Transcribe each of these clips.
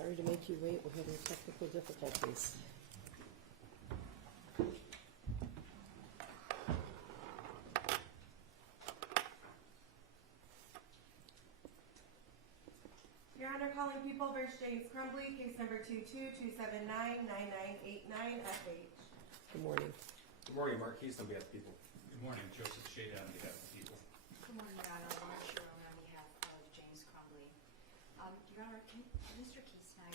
Sorry to make you wait. We're having technical difficulties. Your Honor, calling People v. James Crumbley, case number 22-279-9989, FH. Good morning. Good morning, Mark Keys on behalf of People. Good morning, Joseph Shada on behalf of the people. Good morning, Your Honor. Laura Sharon on behalf of James Crumbley. Your Honor, can Mr. Keese and I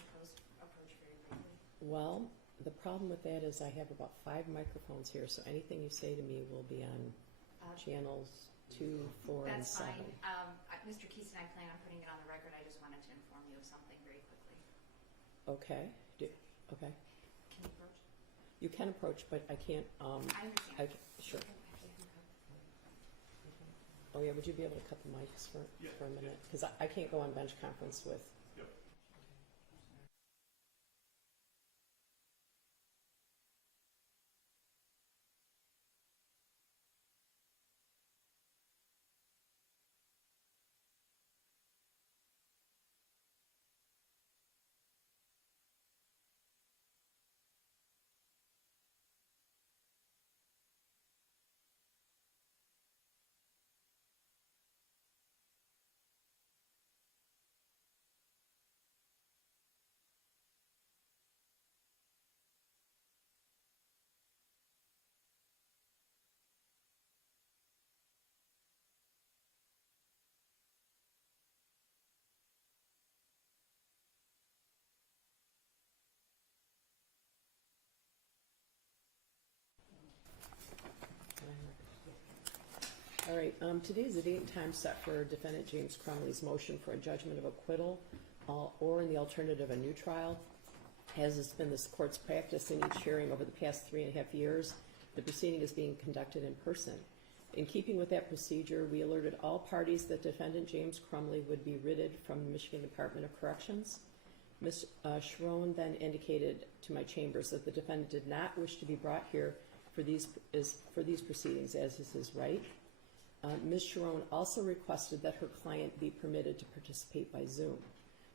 approach very briefly? Well, the problem with that is I have about 5 microphones here, so anything you say to me will be on channels 2, 4, and 7. That's fine. Mr. Keese and I plan on putting it on the record. I just wanted to inform you of something very quickly. Okay. Okay. Can you approach? You can approach, but I can't. I understand. Sure. Oh yeah, would you be able to cut the mics for a minute? Because I can't go on bench conference with. Yep. All right, today is the date and time set for Defendant James Crumbley's motion for a judgment of acquittal or in the alternative a new trial. As has been this court's practice in each hearing over the past 3.5 years, the proceeding is being conducted in person. In keeping with that procedure, we alerted all parties that Defendant James Crumbley would be writted from the Michigan Department of Corrections. Ms. Sharon then indicated to my chambers that the defendant did not wish to be brought here for these proceedings, as is his right. Ms. Sharon also requested that her client be permitted to participate by Zoom.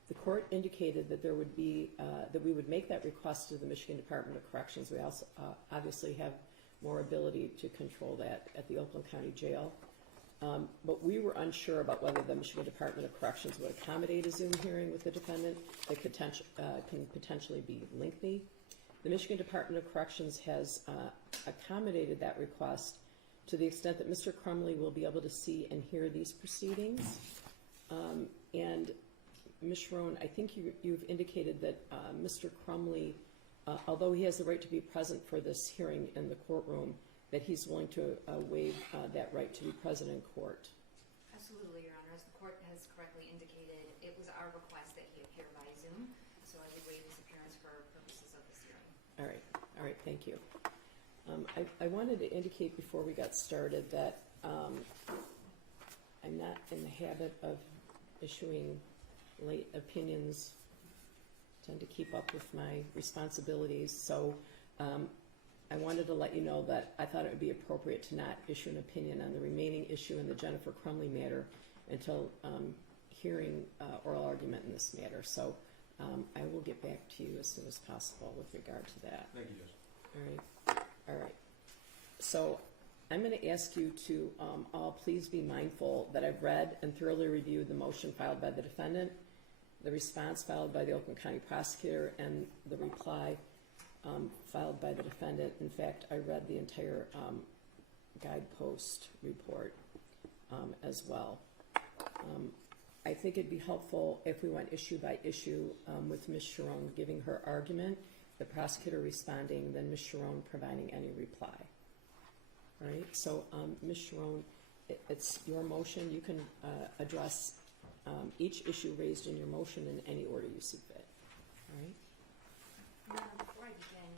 The court indicated that there would be that we would make that request to the Michigan Department of Corrections. We also obviously have more ability to control that at the Oakland County Jail. But we were unsure about whether the Michigan Department of Corrections would accommodate a Zoom hearing with the defendant that can potentially be lengthy. The Michigan Department of Corrections has accommodated that request to the extent that Mr. Crumbley will be able to see and hear these proceedings. And Ms. Sharon, I think you've indicated that Mr. Crumbley, although he has the right to be present for this hearing in the courtroom, that he's willing to waive that right to be present in court. Absolutely, Your Honor. As the court has correctly indicated, it was our request that he appear by Zoom, so I would waive his appearance for purposes of this hearing. All right, thank you. I wanted to indicate before we got started that I'm not in the habit of issuing late opinions. I tend to keep up with my responsibilities, so I wanted to let you know that I thought it would be appropriate to not issue an opinion on the remaining issue in the Jennifer Crumbley matter until hearing oral argument in this matter. So I will get back to you as soon as possible with regard to that. Thank you, Judge. All right. So I'm going to ask you to all please be mindful that I've read and thoroughly reviewed the motion filed by the defendant, the response filed by the Oakland County prosecutor, and the reply filed by the defendant. In fact, I read the entire guidepost report as well. I think it'd be helpful if we went issue by issue with Ms. Sharon giving her argument, the prosecutor responding, then Ms. Sharon providing any reply. All right, so Ms. Sharon, it's your motion. You can address each issue raised in your motion in any order you see fit. All right? Your Honor, before I begin,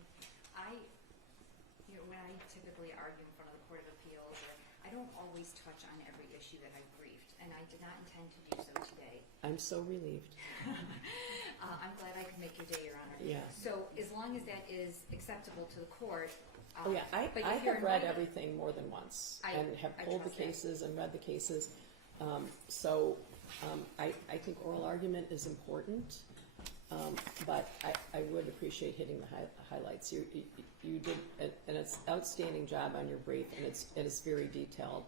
when I typically argue in front of the Court of Appeals, I don't always touch on every issue that I've briefed, and I did not intend to do so today. I'm so relieved. I'm glad I could make your day, Your Honor. Yeah. So as long as that is acceptable to the court. Oh yeah, I have read everything more than once and have pulled the cases and read the cases. I think oral argument is important. But I would appreciate hitting the highlights. You did an outstanding job on your brief, and it's very detailed.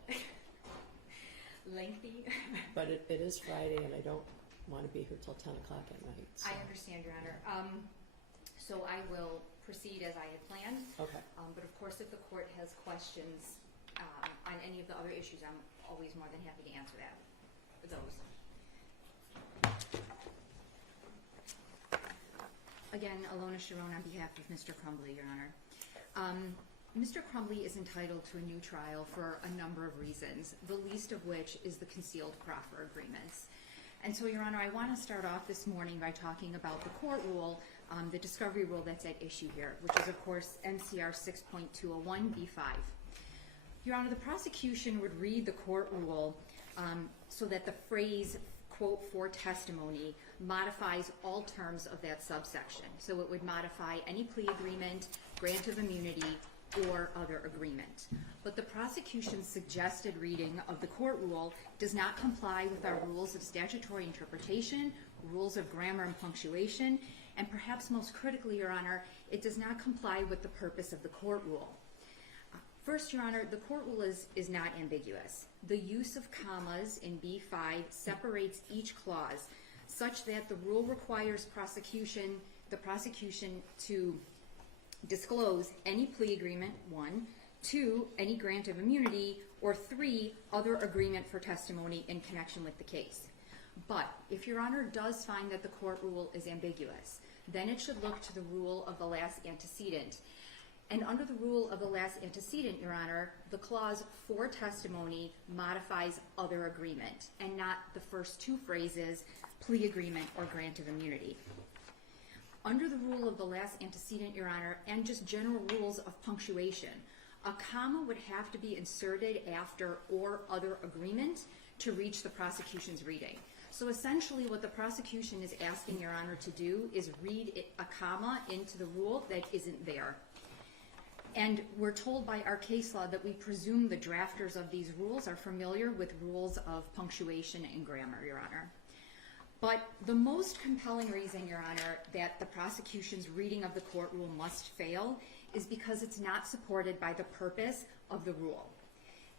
Lengthy. But it is Friday, and I don't want to be here till 10 o'clock at night. So. I understand, Your Honor. So I will proceed as I had planned. Okay. But of course, if the court has questions on any of the other issues, I'm always more than happy to answer those. Again, Alona Sharon on behalf of Mr. Crumbley, Your Honor. Mr. Crumbley is entitled to a new trial for a number of reasons, the least of which is the concealed proffer agreements. And so, Your Honor, I want to start off this morning by talking about the court rule, the discovery rule that's at issue here, which is, of course, MCR 6.201B5. Your Honor, the prosecution would read the court rule so that the phrase, quote, for testimony, modifies all terms of that subsection. So it would modify any plea agreement, grant of immunity, or other agreement. But the prosecution's suggested reading of the court rule does not comply with our rules of statutory interpretation, rules of grammar and punctuation, and perhaps most critically, Your Honor, it does not comply with the purpose of the court rule. First, Your Honor, the court rule is not ambiguous. The use of commas in B5 separates each clause such that the rule requires the prosecution to disclose any plea agreement, 1, 2, any grant of immunity, or 3, other agreement for testimony in connection with the case. But if Your Honor does find that the court rule is ambiguous, then it should look to the rule of the last antecedent. And under the rule of the last antecedent, Your Honor, the clause for testimony modifies other agreement, and not the first two phrases, plea agreement or grant of immunity. Under the rule of the last antecedent, Your Honor, and just general rules of punctuation, a comma would have to be inserted after or other agreement to reach the prosecution's reading. So essentially what the prosecution is asking Your Honor to do is read a comma into the rule that isn't there. And we're told by our case law that we presume the drafters of these rules are familiar with rules of punctuation and grammar, Your Honor. But the most compelling reason, Your Honor, that the prosecution's reading of the court rule must fail is because it's not supported by the purpose of the rule.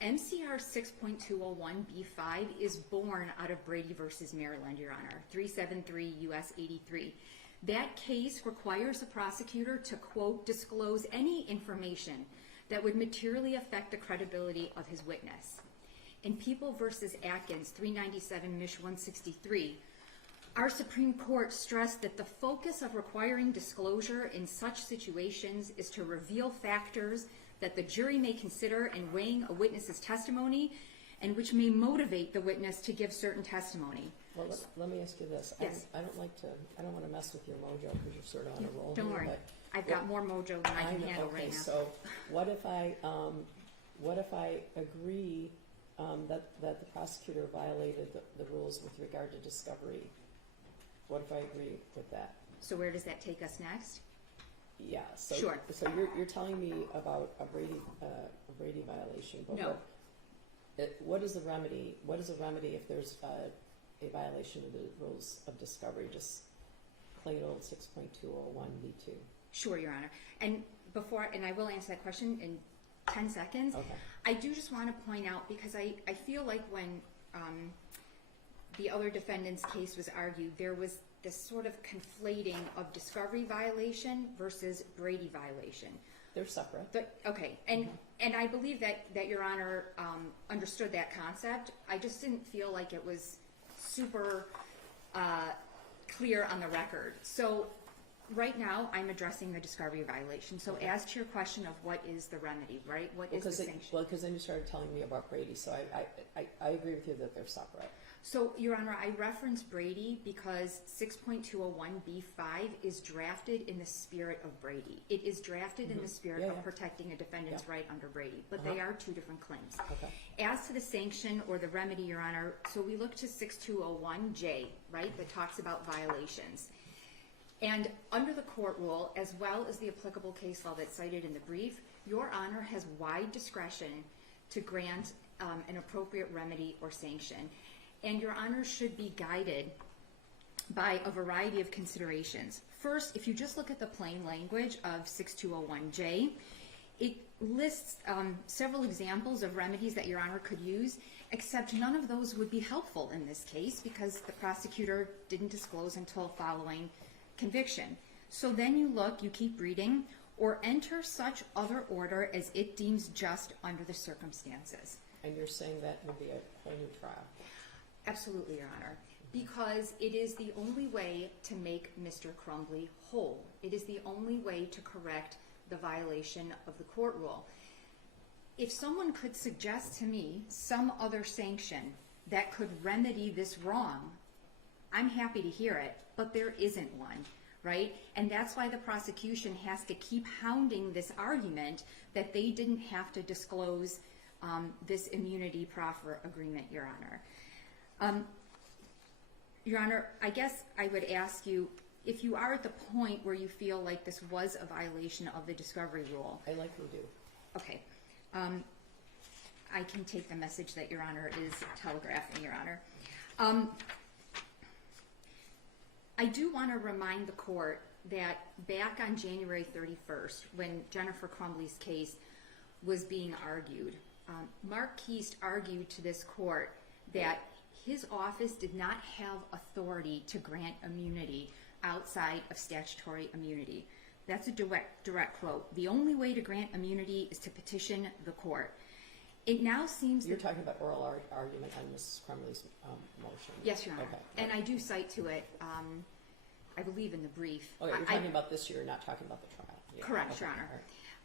MCR 6.201B5 is born out of Brady v. Maryland, Your Honor, 373 U.S. 83. That case requires a prosecutor to, quote, disclose any information that would materially affect the credibility of his witness. In People v. Atkins, 397 Mich. 163, our Supreme Court stressed that the focus of requiring disclosure in such situations is to reveal factors that the jury may consider in weighing a witness's testimony and which may motivate the witness to give certain testimony. Well, let me ask you this. Yes. I don't want to mess with your mojo because you're sort of on a roll. Don't here, worry. but I've got more mojo than I can handle right now. So what if I agree that the prosecutor violated the rules with regard to discovery? What if I agree with that? So where does that take us next? Yeah. So, sure. So you're telling me about a Brady violation, but no. What is the remedy? What is the remedy if there's a violation of the rules of discovery? Just plain old 6.201B2. Sure, Your Honor. And I will answer that question in 10 seconds. Okay. I do just want to point out, because I feel like when the other defendant's case was argued, there was this sort of conflating of discovery violation versus Brady violation. They're separate. Okay, and I believe that Your Honor understood that concept. I just didn't feel like it was super clear on the record. So right now, I'm addressing the discovery violation. So as to your question of what is the remedy, right? What is the sanction? Well, because then you started telling me about Brady, so I agree with you that they're separate. So, Your Honor, I referenced Brady because 6.201B5 is drafted in the spirit of Brady. It is drafted in the spirit of protecting a defendant's right under Brady, but they are two different claims. Okay. As to the sanction or the remedy, Your Honor, so we look to 6201J, right, that talks about violations. And under the court rule, as well as the applicable case law that's cited in the brief, Your Honor has wide discretion to grant an appropriate remedy or sanction. And Your Honor should be guided by a variety of considerations. First, if you just look at the plain language of 6201J, it lists several examples of remedies that Your Honor could use, except none of those would be helpful in this case because the prosecutor didn't disclose until following conviction. So then you keep reading, or enter such other order as it deems just under the circumstances. And you're saying that would be a whole new trial? Absolutely, Your Honor, because it is the only way to make Mr. Crumbley whole. It is the only way to correct the violation of the court rule. If someone could suggest to me some other sanction that could remedy this wrong, I'm happy to hear it, but there isn't one, right? And that's why the prosecution has to keep hounding this argument that they didn't have to disclose this immunity proffer agreement, Your Honor. Your Honor, I guess I would ask you, if you are at the point where you feel like this was a violation of the discovery rule. I likely do. Okay. I can take the message that Your Honor is telegraphing, Your Honor. I do want to remind the court that back on January 31st, when Jennifer Crumbley's case was being argued, Mark Keast argued to this court that his office did not have authority to grant immunity outside of statutory immunity. That's a direct quote. The only way to grant immunity is to petition the court. It now seems You're talking about oral argument on Mrs. Crumbley's motion? Yes, Your Honor. Okay. And I do cite to it, I believe in the brief. Okay, you're talking about this year, not talking about the trial. Yeah. Correct, Okay. Your Honor.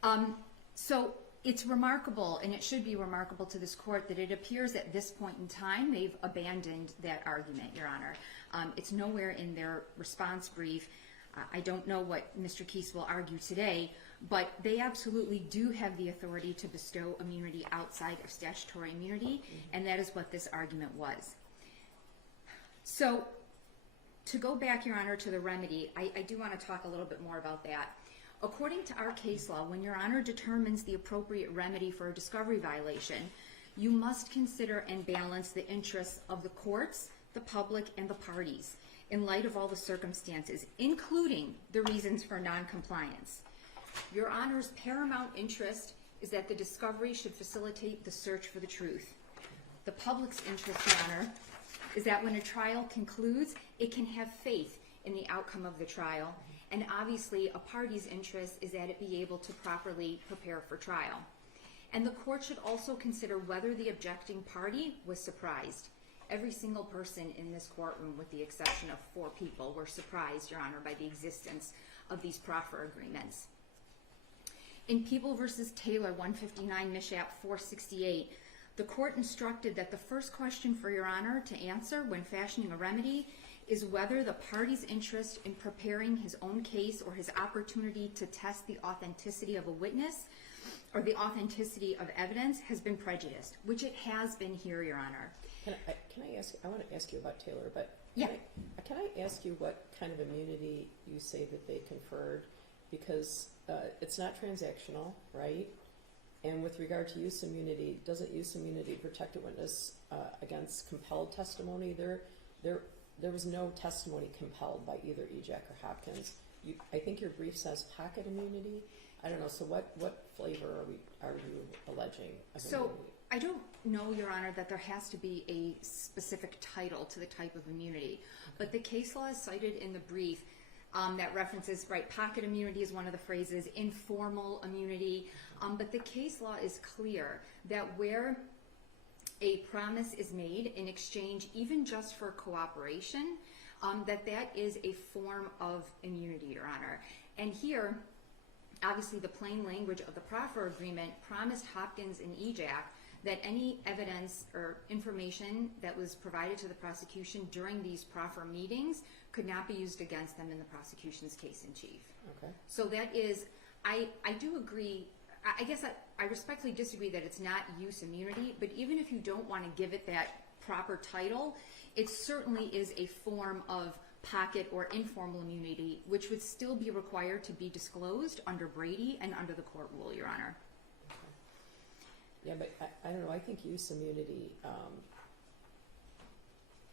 All right. So it's remarkable, and it should be remarkable to this court, that it appears at this point in time they've abandoned that argument, Your Honor. It's nowhere in their response brief. I don't know what Mr. Keast will argue today, but they absolutely do have the authority to bestow immunity outside of statutory immunity, and that is what this argument was. So to go back, Your Honor, to the remedy, I do want to talk a little bit more about that. According to our case law, when Your Honor determines the appropriate remedy for a discovery violation, you must consider and balance the interests of the courts, the public, and the parties in light of all the circumstances, including the reasons for noncompliance. Your Honor's paramount interest is that the discovery should facilitate the search for the truth. The public's interest, Your Honor, is that when a trial concludes, it can have faith in the outcome of the trial, and obviously a party's interest is that it be able to properly prepare for trial. And the court should also consider whether the objecting party was surprised. Every single person in this courtroom, with the exception of 4 people, were surprised, Your Honor, by the existence of these proffer agreements. In People v. Taylor, 159 Mishap 468, the court instructed that the first question for Your Honor to answer when fashioning a remedy is whether the party's interest in preparing his own case or his opportunity to test the authenticity of a witness or the authenticity of evidence has been prejudiced, which it has been here, Your Honor. Can I ask, I want to ask you about Taylor, but Yeah. can I ask you what kind of immunity you say that they conferred? Because it's not transactional, right? And with regard to use immunity, doesn't use immunity protect a witness against compelled testimony? There was no testimony compelled by either Ejak or Hopkins. I think your brief says pocket immunity. I don't know. So what flavor are you alleging of immunity? I don't know, Your Honor, that there has to be a specific title to the type of immunity, but the case law is cited in the brief that references, right, pocket immunity is one of the phrases, informal immunity, but the case law is clear that where a promise is made in exchange, even just for cooperation, that is a form of immunity, Your Honor. And here, obviously the plain language of the proffer agreement promised Hopkins and Ejak that any evidence or information that was provided to the prosecution during these proffer meetings could not be used against them in the prosecution's case in chief. Okay. So that is, I do agree, I guess I respectfully disagree that it's not use immunity, but even if you don't want to give it that proper title, it certainly is a form of pocket or informal immunity, which would still be required to be disclosed under Brady and under the court rule, Your Honor. Yeah, but I don't know. I think use immunity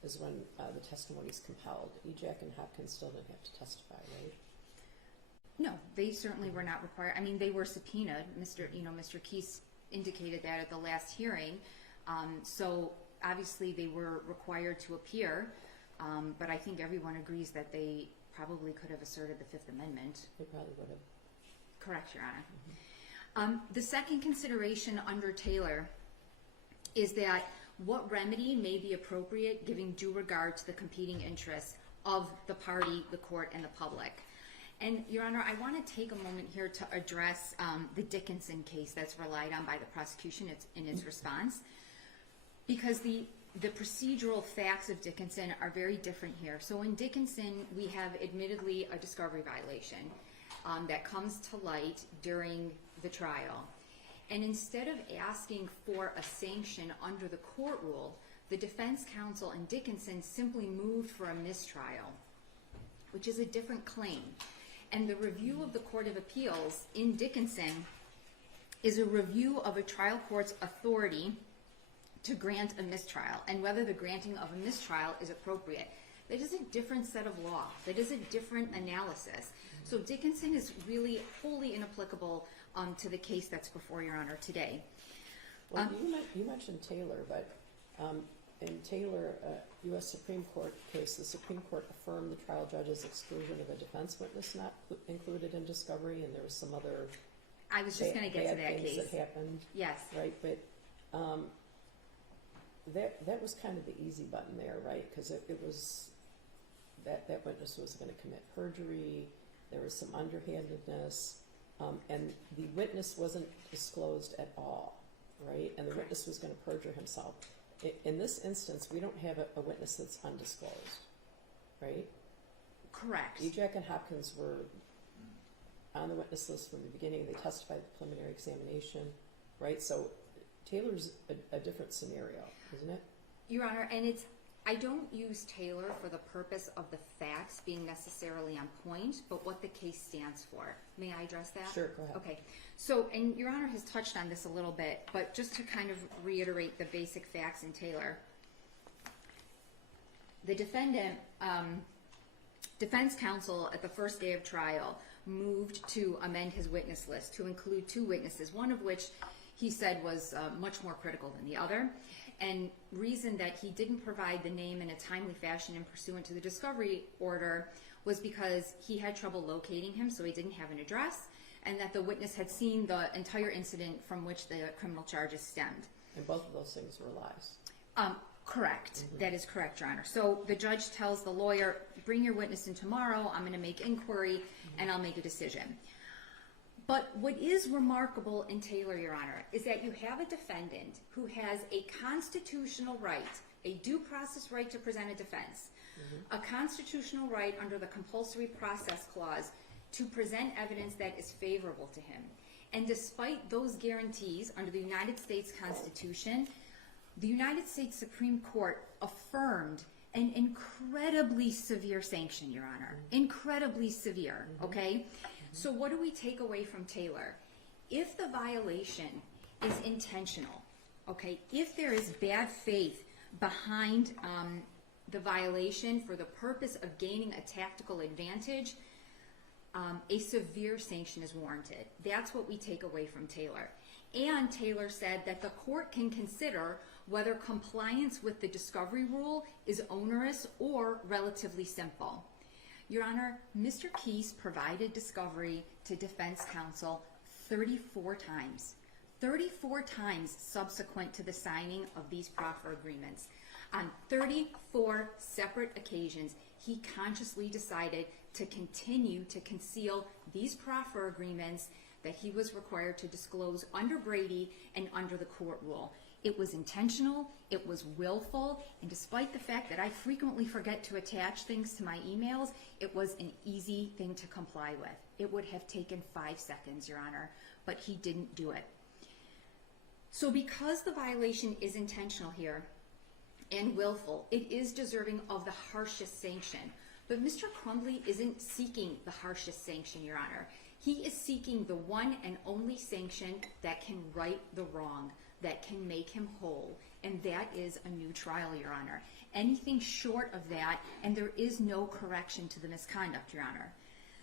is when the testimony is compelled. Ejak and Hopkins still didn't have to testify, right? No, they certainly were not required. I mean, they were subpoenaed. Mr. Keese indicated that at the last hearing. So obviously they were required to appear, but I think everyone agrees that they probably could have asserted the Fifth Amendment. They probably would have. Correct, Your Honor. The second consideration under Taylor is that what remedy may be appropriate giving due regard to the competing interests of the party, the court, and the public. And, Your Honor, I want to take a moment here to address the Dickinson case that's relied on by the prosecution in its response, because the procedural facts of Dickinson are very different here. So in Dickinson, we have admittedly a discovery violation that comes to light during the trial. And instead of asking for a sanction under the court rule, the defense counsel in Dickinson simply moved for a mistrial, which is a different claim. And the review of the Court of Appeals in Dickinson is a review of a trial court's authority to grant a mistrial and whether the granting of a mistrial is appropriate. That is a different set of law. That is a different analysis. So Dickinson is really wholly inapplicable to the case that's before Your Honor today. Well, you mentioned Taylor, but in Taylor, U.S. Supreme Court case, the Supreme Court affirmed the trial judge's exclusion of a defense witness not included in discovery, and there was some other I was just going to get to that things case. that happened. Yes. Right, but that was kind of the easy button there, right? Because it was that witness was going to commit perjury. There was some underhandedness, and the witness wasn't disclosed at all, right? And the witness was going to perjure himself. In this instance, we don't have a witness that's undisclosed, right? Correct. Ejak and Hopkins were on the witness list from the beginning. They testified at the preliminary examination, right? So Taylor's a different scenario, isn't it? Your Honor, and I don't use Taylor for the purpose of the facts being necessarily on point, but what the case stands for. May I address that? Sure, go ahead. Okay. So, and Your Honor has touched on this a little bit, but just to kind of reiterate the basic facts in Taylor, the defense counsel at the first day of trial moved to amend his witness list to include two witnesses, one of which he said was much more critical than the other, and reason that he didn't provide the name in a timely fashion and pursuant to the discovery order was because he had trouble locating him, so he didn't have an address, and that the witness had seen the entire incident from which the criminal charges stemmed. And both of those things were lies. Correct. Mm-hmm. That is correct, Your Honor. So the judge tells the lawyer, bring your witness in tomorrow, I'm going to make inquiry, and I'll make a decision. But what is remarkable in Taylor, Your Honor, is that you have a defendant who has a constitutional right, a due process right to present a defense, a constitutional right under the compulsory process clause to present evidence that is favorable to him. And despite those guarantees under the United States Constitution, the United States Supreme Court affirmed an incredibly severe sanction, Your Honor. Incredibly severe, okay? So what do we take away from Taylor? If the violation is intentional, okay, if there is bad faith behind the violation for the purpose of gaining a tactical advantage, a severe sanction is warranted. That's what we take away from Taylor. And Taylor said that the court can consider whether compliance with the discovery rule is onerous or relatively simple. Your Honor, Mr. Keese provided discovery to defense counsel 34 times. 34 times subsequent to the signing of these proffer agreements. On 34 separate occasions, he consciously decided to continue to conceal these proffer agreements that he was required to disclose under Brady and under the court rule. It was intentional, it was willful, and despite the fact that I frequently forget to attach things to my emails, it was an easy thing to comply with. It would have taken 5 seconds, Your Honor, but he didn't do it. So because the violation is intentional here and willful, it is deserving of the harshest sanction. But Mr. Crumbley isn't seeking the harshest sanction, Your Honor. He is seeking the one and only sanction that can right the wrong, that can make him whole. and that is a new trial, Your Honor. Anything short of that, and there is no correction to the misconduct, Your Honor.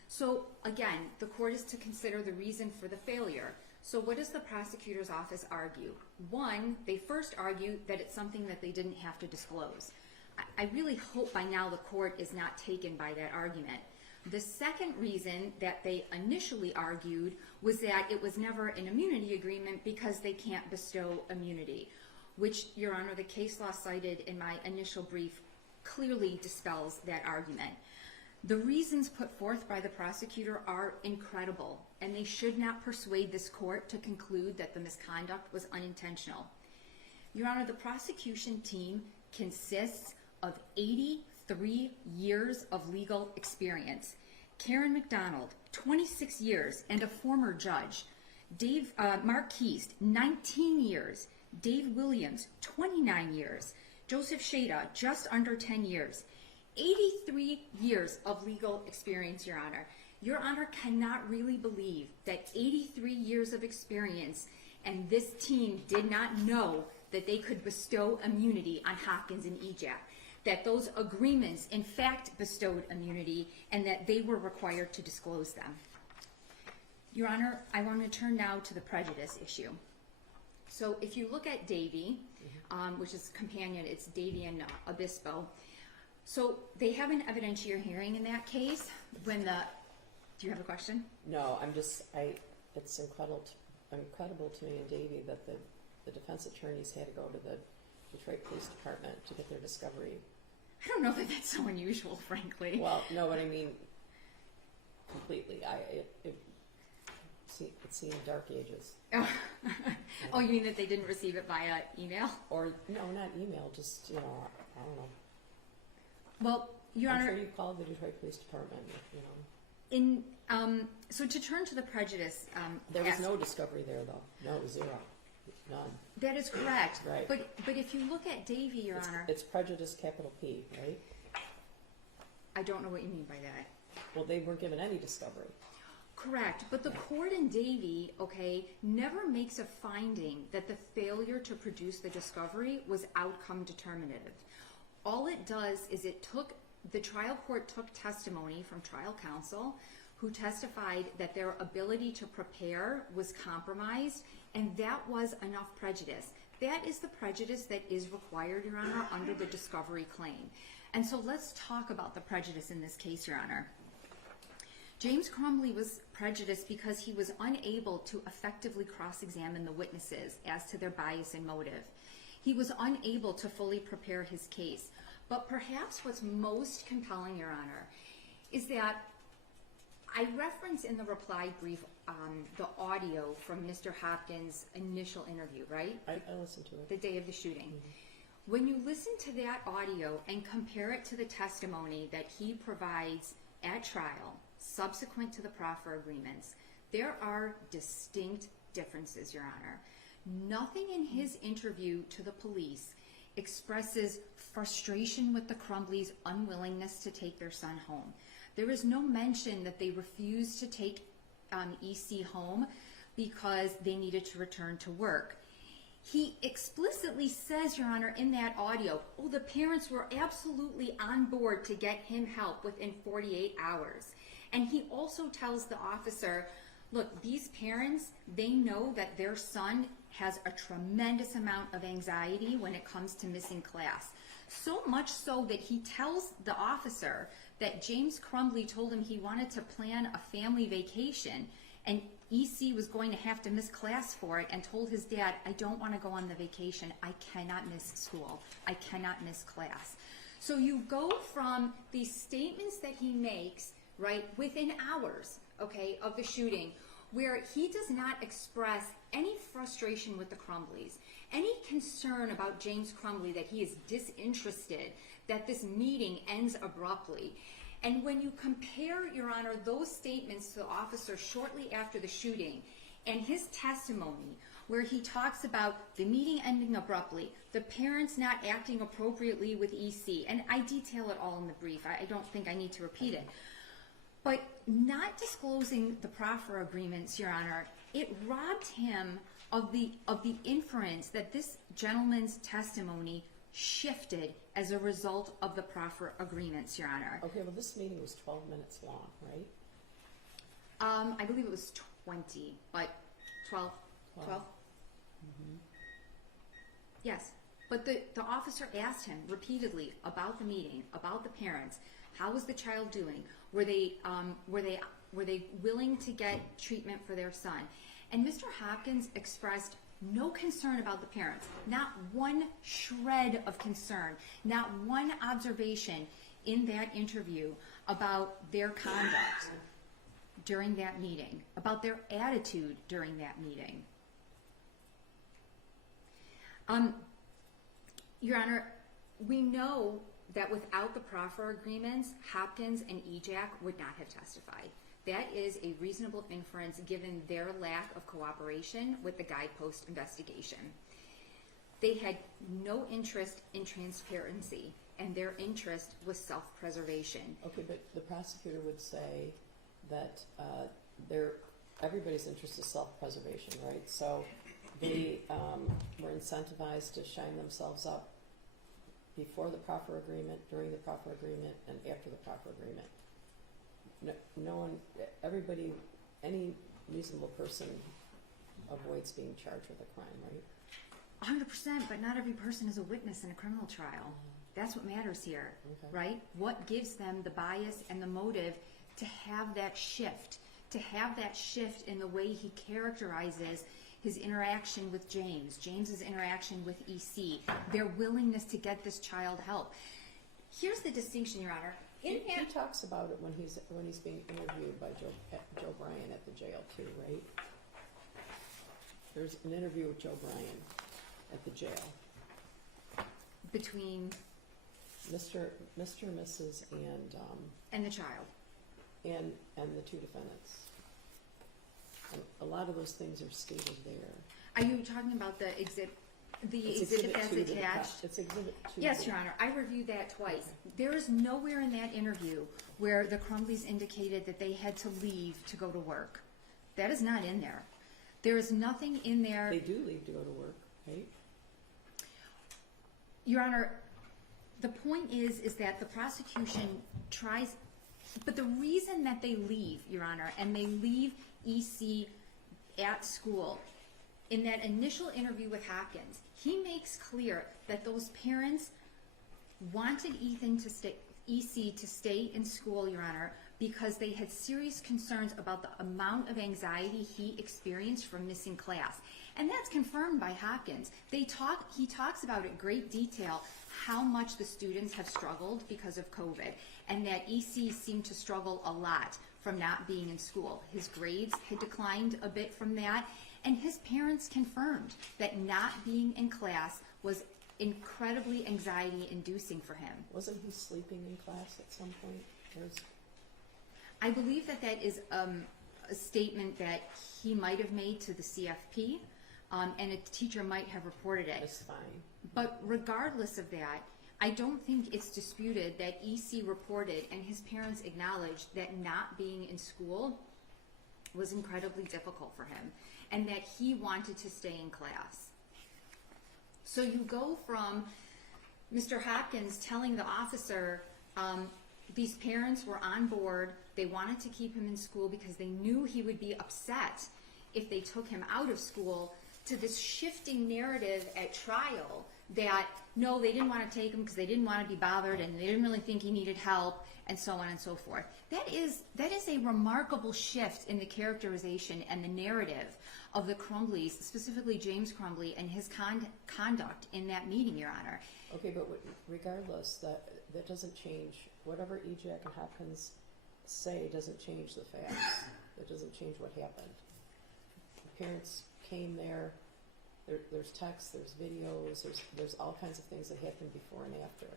So again, the court is to consider the reason for the failure. So what does the prosecutor's office argue? One, they first argue that it's something that they didn't have to disclose. I really hope by now the court is not taken by that argument. The second reason that they initially argued was that it was never an immunity agreement because they can't bestow immunity, which, Your Honor, the case law cited in my initial brief clearly dispels that argument. The reasons put forth by the prosecutor are incredible, and they should not persuade this court to conclude that the misconduct was unintentional. Your Honor, the prosecution team consists of 83 years of legal experience. Karen McDonald, 26 years and a former judge. Mark Keast, 19 years. Dave Williams, 29 years. Joseph Shada, just under 10 years. 83 years of legal experience, Your Honor. Your Honor cannot really believe that 83 years of experience and this team did not know that they could bestow immunity on Hopkins and Ejak, that those agreements in fact bestowed immunity and that they were required to disclose them. Your Honor, I want to turn now to the prejudice issue. So if you look at Davy, which is companion, it's Davy and Obispo. So they have an evidentiary hearing in that case when the, do you have a question? No, it's incredible to me and Davey that the defense attorneys had to go to the Detroit Police Department to get their discovery. I don't know that that's so unusual, frankly. Well, no, but I mean, completely. It's seen dark ages. Oh, you mean that they didn't receive it via email? Or, no, not email, just, I don't know. Well, Your Honor, I'm sure you called the Detroit Police Department, So to turn to the prejudice, there was no discovery there, though. No, zero, none. That is correct. Right. But if you look at Davy, Your Honor, it's prejudice, capital P, right? I don't know what you mean by that. Well, they weren't given any discovery. Correct, but the court in Davy, never makes a finding that the failure to produce the discovery was outcome determinative. All it does is the trial court took testimony from trial counsel who testified that their ability to prepare was compromised, and that was enough prejudice. That is the prejudice that is required, Your Honor, under the discovery claim. And so let's talk about the prejudice in this case, Your Honor. James Crumbley was prejudiced because he was unable to effectively cross-examine the witnesses as to their bias and motive. He was unable to fully prepare his case. But perhaps what's most compelling, Your Honor, is that I reference in the reply brief the audio from Mr. Hopkins' initial interview, right? I listened to it. The day of the shooting. Mm-hmm. When you listen to that audio and compare it to the testimony that he provides at trial, subsequent to the proffer agreements, there are distinct differences, Your Honor. Nothing in his interview to the police expresses frustration with the Crumbleys' unwillingness to take their son home. There is no mention that they refused to take EC home because they needed to return to work. He explicitly says, Your Honor, in that audio, the parents were absolutely on board to get him help within 48 hours. And he also tells the officer, look, these parents, they know that their son has a tremendous amount of anxiety when it comes to missing class. So much so that he tells the officer that James Crumbley told him he wanted to plan a family vacation and EC was going to have to miss class for it, and told his dad, I don't want to go on the vacation. I cannot miss school. I cannot miss class. So you go from these statements that he makes, right, within hours, of the shooting, where he does not express any frustration with the Crumbleys, any concern about James Crumbley that he is disinterested, that this meeting ends abruptly. And when you compare, Your Honor, those statements to the officer shortly after the shooting and his testimony, where he talks about the meeting ending abruptly, the parents not acting appropriately with EC, and I detail it all in the brief. I don't think I need to repeat it. But not disclosing the proffer agreements, Your Honor, it robbed him of the inference that this gentleman's testimony shifted as a result of the proffer agreements, Your Honor. Okay, well, this meeting was 12 minutes long, right? I believe it was 20, but 12? 12? Yes, but the officer asked him repeatedly about the meeting, about the parents. How was the child doing? Were they willing to get treatment for their son? And Mr. Hopkins expressed no concern about the parents, not one shred of concern, not one observation in that interview about their conduct during that meeting, about their attitude during that meeting. Your Honor, we know that without the proffer agreements, Hopkins and EJAC would not have testified. That is a reasonable inference given their lack of cooperation with the guidepost investigation. They had no interest in transparency, and their interest was self-preservation. Okay, but the prosecutor would say that everybody's interest is self-preservation, right? So they were incentivized to shine themselves up before the proffer agreement, during the proffer agreement, and after the proffer agreement. No one, everybody, any reasonable person avoids being charged with a crime, right? 100%, but not every person is a witness in a criminal trial. That's what matters here, Okay. right? What gives them the bias and the motive to have that shift in the way he characterizes his interaction with James's interaction with EC, their willingness to get this child help. Here's the distinction, Your Honor. He talks about it when he's being interviewed by Joe Bryan at the jail too, right? There's an interview with Joe Bryan at the jail. Between Mr. and Mrs. and the child. and the two defendants. And a lot of those things are stated there. Are you talking about the exhibit? The It's exhibit that's 2 to the attached? It's exhibit 2. Yes, Your Honor. I reviewed that twice. There is nowhere in that interview where the Crumbleys indicated that they had to leave to go to work. That is not in there. There is nothing in there. They do leave to go to work, right? Your Honor, the point is that the prosecution tries, but the reason that they leave, Your Honor, and they leave EC at school, in that initial interview with Hopkins, he makes clear that those parents wanted EC to stay in school, Your Honor, because they had serious concerns about the amount of anxiety he experienced from missing class. And that's confirmed by Hopkins. He talks about in great detail how much the students have struggled because of COVID, and that EC seemed to struggle a lot from not being in school. His grades had declined a bit from that, and his parents confirmed that not being in class was incredibly anxiety-inducing for him. Wasn't he sleeping in class at some point? I believe that is a statement that he might have made to the CFP, and a teacher might have reported it. That's fine. But regardless of that, I don't think it's disputed that EC reported and his parents acknowledged that not being in school was incredibly difficult for him, and that he wanted to stay in class. So you go from Mr. Hopkins telling the officer these parents were on board, they wanted to keep him in school because they knew he would be upset if they took him out of school, to this shifting narrative at trial that no, they didn't want to take him because they didn't want to be bothered and they didn't really think he needed help, and so on and so forth. That is a remarkable shift in the characterization and the narrative of the Crumbleys, specifically James Crumbley and his conduct in that meeting, Your Honor. Okay, but regardless, that doesn't change. Whatever EJAC and Hopkins say doesn't change the facts. That doesn't change what happened. The parents came there. There's texts, there's videos, there's all kinds of things that happened before and after.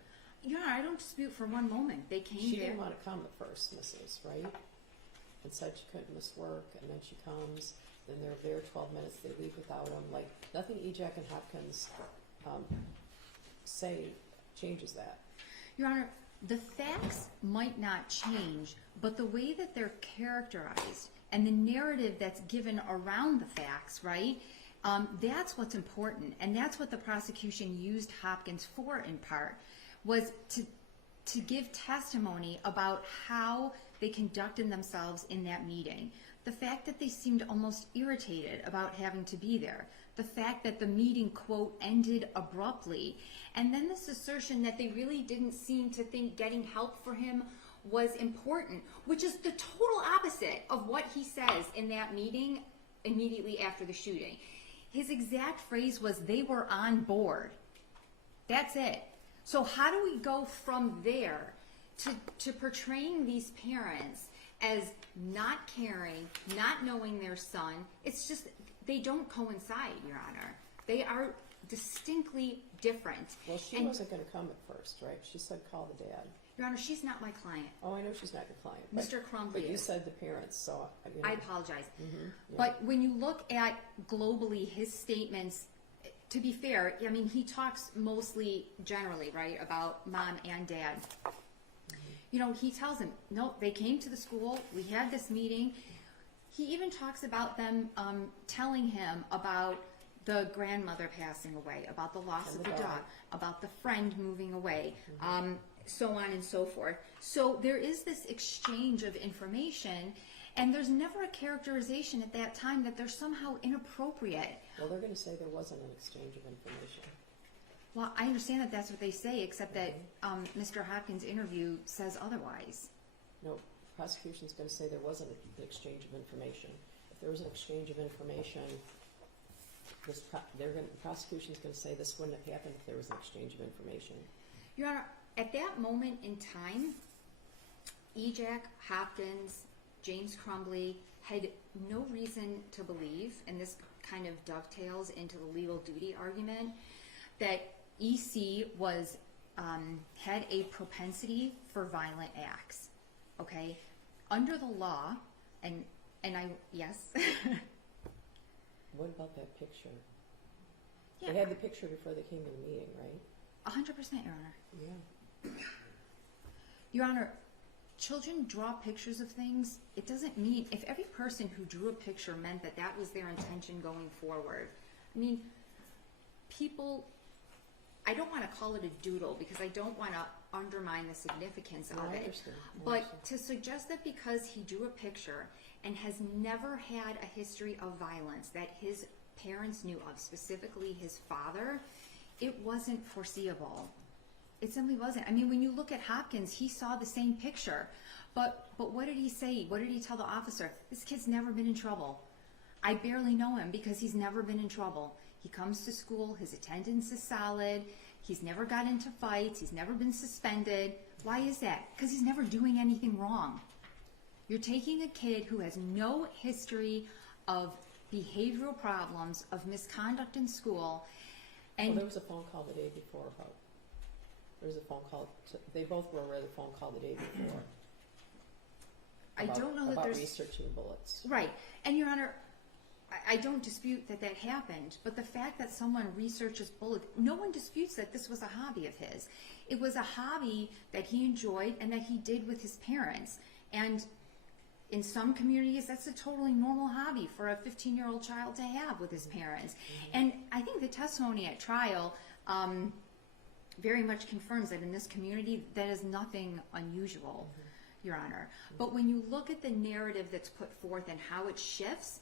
Your Honor, I don't dispute for one moment. They came She there. didn't want to come at first, Mrs., right? And said she couldn't miss work, and then she comes, then they're there 12 minutes, they leave without him. Like, nothing EJAC and Hopkins say changes that. Your Honor, the facts might not change, but the way that they're characterized and the narrative that's given around the facts, right, That's what's important, and that's what the prosecution used Hopkins for, in part, was to give testimony about how they conducted themselves in that meeting. The fact that they seemed almost irritated about having to be there. The fact that the meeting, quote, ended abruptly. And then this assertion that they really didn't seem to think getting help for him was important, which is the total opposite of what he says in that meeting immediately after the shooting. His exact phrase was, they were on board. That's it. So how do we go from there to portraying these parents as not caring, not knowing their son? It's just, they don't coincide, Your Honor. They are distinctly different. Well, she wasn't going to come at first, right? She said call the dad. Your Honor, she's not my client. Oh, I know she's not your client. Mr. Crumbley But you is. said the parents, so... You know. I apologize. Yeah. But when you look at globally his statements, to be fair, I mean, he talks mostly generally, right, about mom and dad. You know, he tells him, no, they came to the school, we had this meeting. He even talks about them telling him about the grandmother passing away, about the loss of the dog, about the friend moving away, so on and so forth. So there is this exchange of information, and there's never a characterization at that time that they're somehow inappropriate. Well, they're going to say there wasn't an exchange of information. Well, I understand that that's what they say, except that Mr. Hopkins' interview says otherwise. No, prosecution's going to say there wasn't an exchange of information. If there was an exchange of information, the prosecution's going to say this wouldn't have happened if there was an exchange of information. Your Honor, at that moment in time, Jack Hopkins, James Crumbley had no reason to believe, and this kind of dovetails into the legal duty argument, that EC was had a propensity for violent acts. Okay, under the law, and I yes. What about that picture? Yeah. They had the picture before they came to the meeting, right? 100%, Your Honor. Yeah. Your Honor, children draw pictures of things. It doesn't mean, if every person who drew a picture meant that that was their intention going forward, I mean, people, I don't want to call it a doodle because I don't want to undermine the significance of I it. understand. But to suggest that because he drew a picture and has never had a history of violence that his parents knew of, specifically his father, it wasn't foreseeable. It simply wasn't. I mean, when you look at Hopkins, he saw the same picture. But what did he say? What did he tell the officer? This kid's never been in trouble. I barely know him because he's never been in trouble. He comes to school, his attendance is solid, he's never got into fights, he's never been suspended. Why is that? Because he's never doing anything wrong. You're taking a kid who has no history of behavioral problems, of misconduct in school, and Well, there was a phone call the day before about, there was a phone call, they both were aware of the phone call the day before. I don't know that about there's... researching bullets. Right. And, Your Honor, I don't dispute that that happened, but the fact that someone researches bullets, no one disputes that this was a hobby of his. It was a hobby that he enjoyed and that he did with his parents. And in some communities, that's a totally normal hobby for a 15-year-old child to have with his parents. And I think the testimony at trial very much confirms that in this community, that is nothing unusual, Your Honor. But when you look at the narrative that's put forth and how it shifts,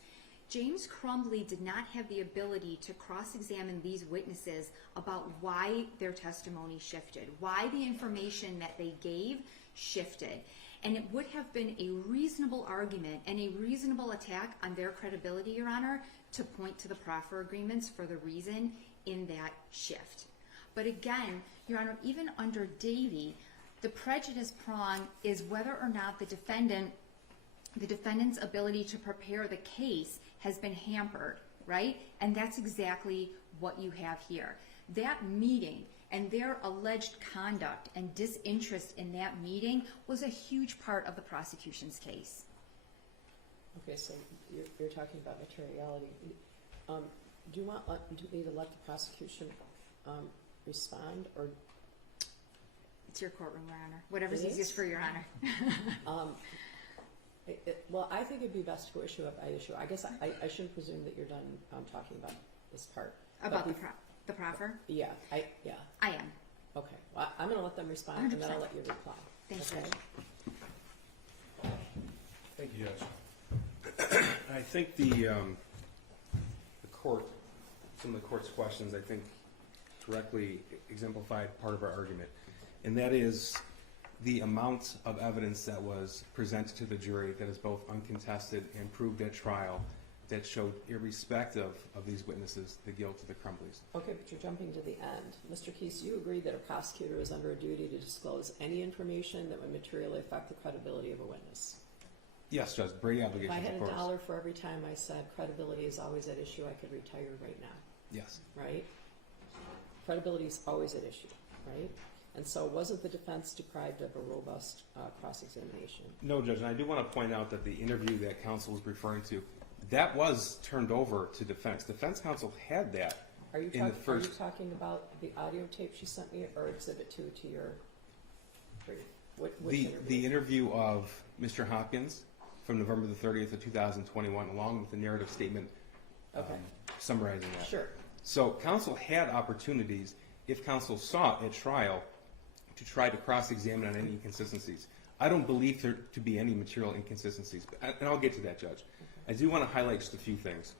James Crumbley did not have the ability to cross-examine these witnesses about why their testimony shifted, why the information that they gave shifted. And it would have been a reasonable argument and a reasonable attack on their credibility, Your Honor, to point to the proffer agreements for the reason in that shift. But again, Your Honor, even under Davey, the prejudice prong is whether or not the defendant's ability to prepare the case has been hampered, right? And that's exactly what you have here. That meeting and their alleged conduct and disinterest in that meeting was a huge part of the prosecution's case. Okay, so you're talking about materiality. Do you need to let the prosecution respond, or It's your courtroom, Your Honor. Whatever's It is? easiest for Your Honor. Well, I think it'd be best to go issue by issue. I guess I shouldn't presume that you're done talking about this part. About the proffer? Yeah, I am. okay. Well, I'm going to let them respond, and then I'll 100%. let you reply. Thank Okay? you. Thank you, Judge. I think the court, some of the court's questions, I think, directly exemplified part of our argument, and that is the amount of evidence that was presented to the jury that is both uncontested and proved at trial that showed, irrespective of these witnesses, the guilt of the Crumbleys. Okay, but you're jumping to the end. Mr. Keese, you agree that a prosecutor is under a duty to disclose any information that would materially affect the credibility of a witness? Yes, Judge, Brady If obligation, I had of a course. dollar for every time I said credibility is always at issue, I could retire right now, Yes. right? Credibility is always at issue, right? And so wasn't the defense deprived of a robust cross-examination? No, Judge, and I do want to point out that the interview that counsel was referring to, that was turned over to defense. Defense counsel had that. Are you, In the are you first- talking about the audio tape she sent me, or Exhibit 2 to your brief? Which interview? The interview of Mr. Hopkins from November the 30th of 2021, along with the narrative statement Okay. summarizing that. Sure. So counsel had opportunities, if counsel sought at trial, to try to cross-examine on any inconsistencies. I don't believe there to be any material inconsistencies, and I'll get to that, Judge. I do want to highlight just a few things.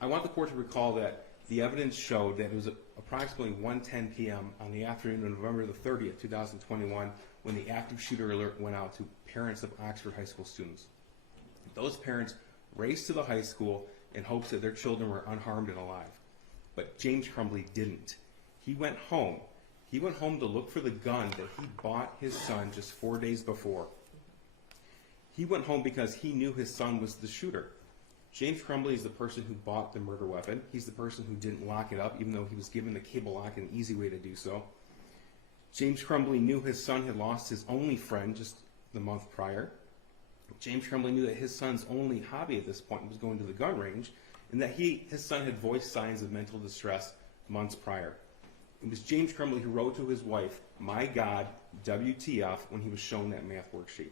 I want the court to recall that the evidence showed that it was approximately 1:10 p.m. on the afternoon of November the 30th, 2021, when the active shooter alert went out to parents of Oxford High School students. Those parents raced to the high school in hopes that their children were unharmed and alive. But James Crumbley didn't. He went home. He went home to look for the gun that he bought his son just 4 days before. He went home because he knew his son was the shooter. James Crumbley is the person who bought the murder weapon. He's the person who didn't lock it up, even though he was given the cable lock, an easy way to do so. James Crumbley knew his son had lost his only friend just the month prior. James Crumbley knew that his son's only hobby at this point was going to the gun range, and that his son had voiced signs of mental distress months prior. It was James Crumbley who wrote to his wife, "My God, WTF," when he was shown that math worksheet.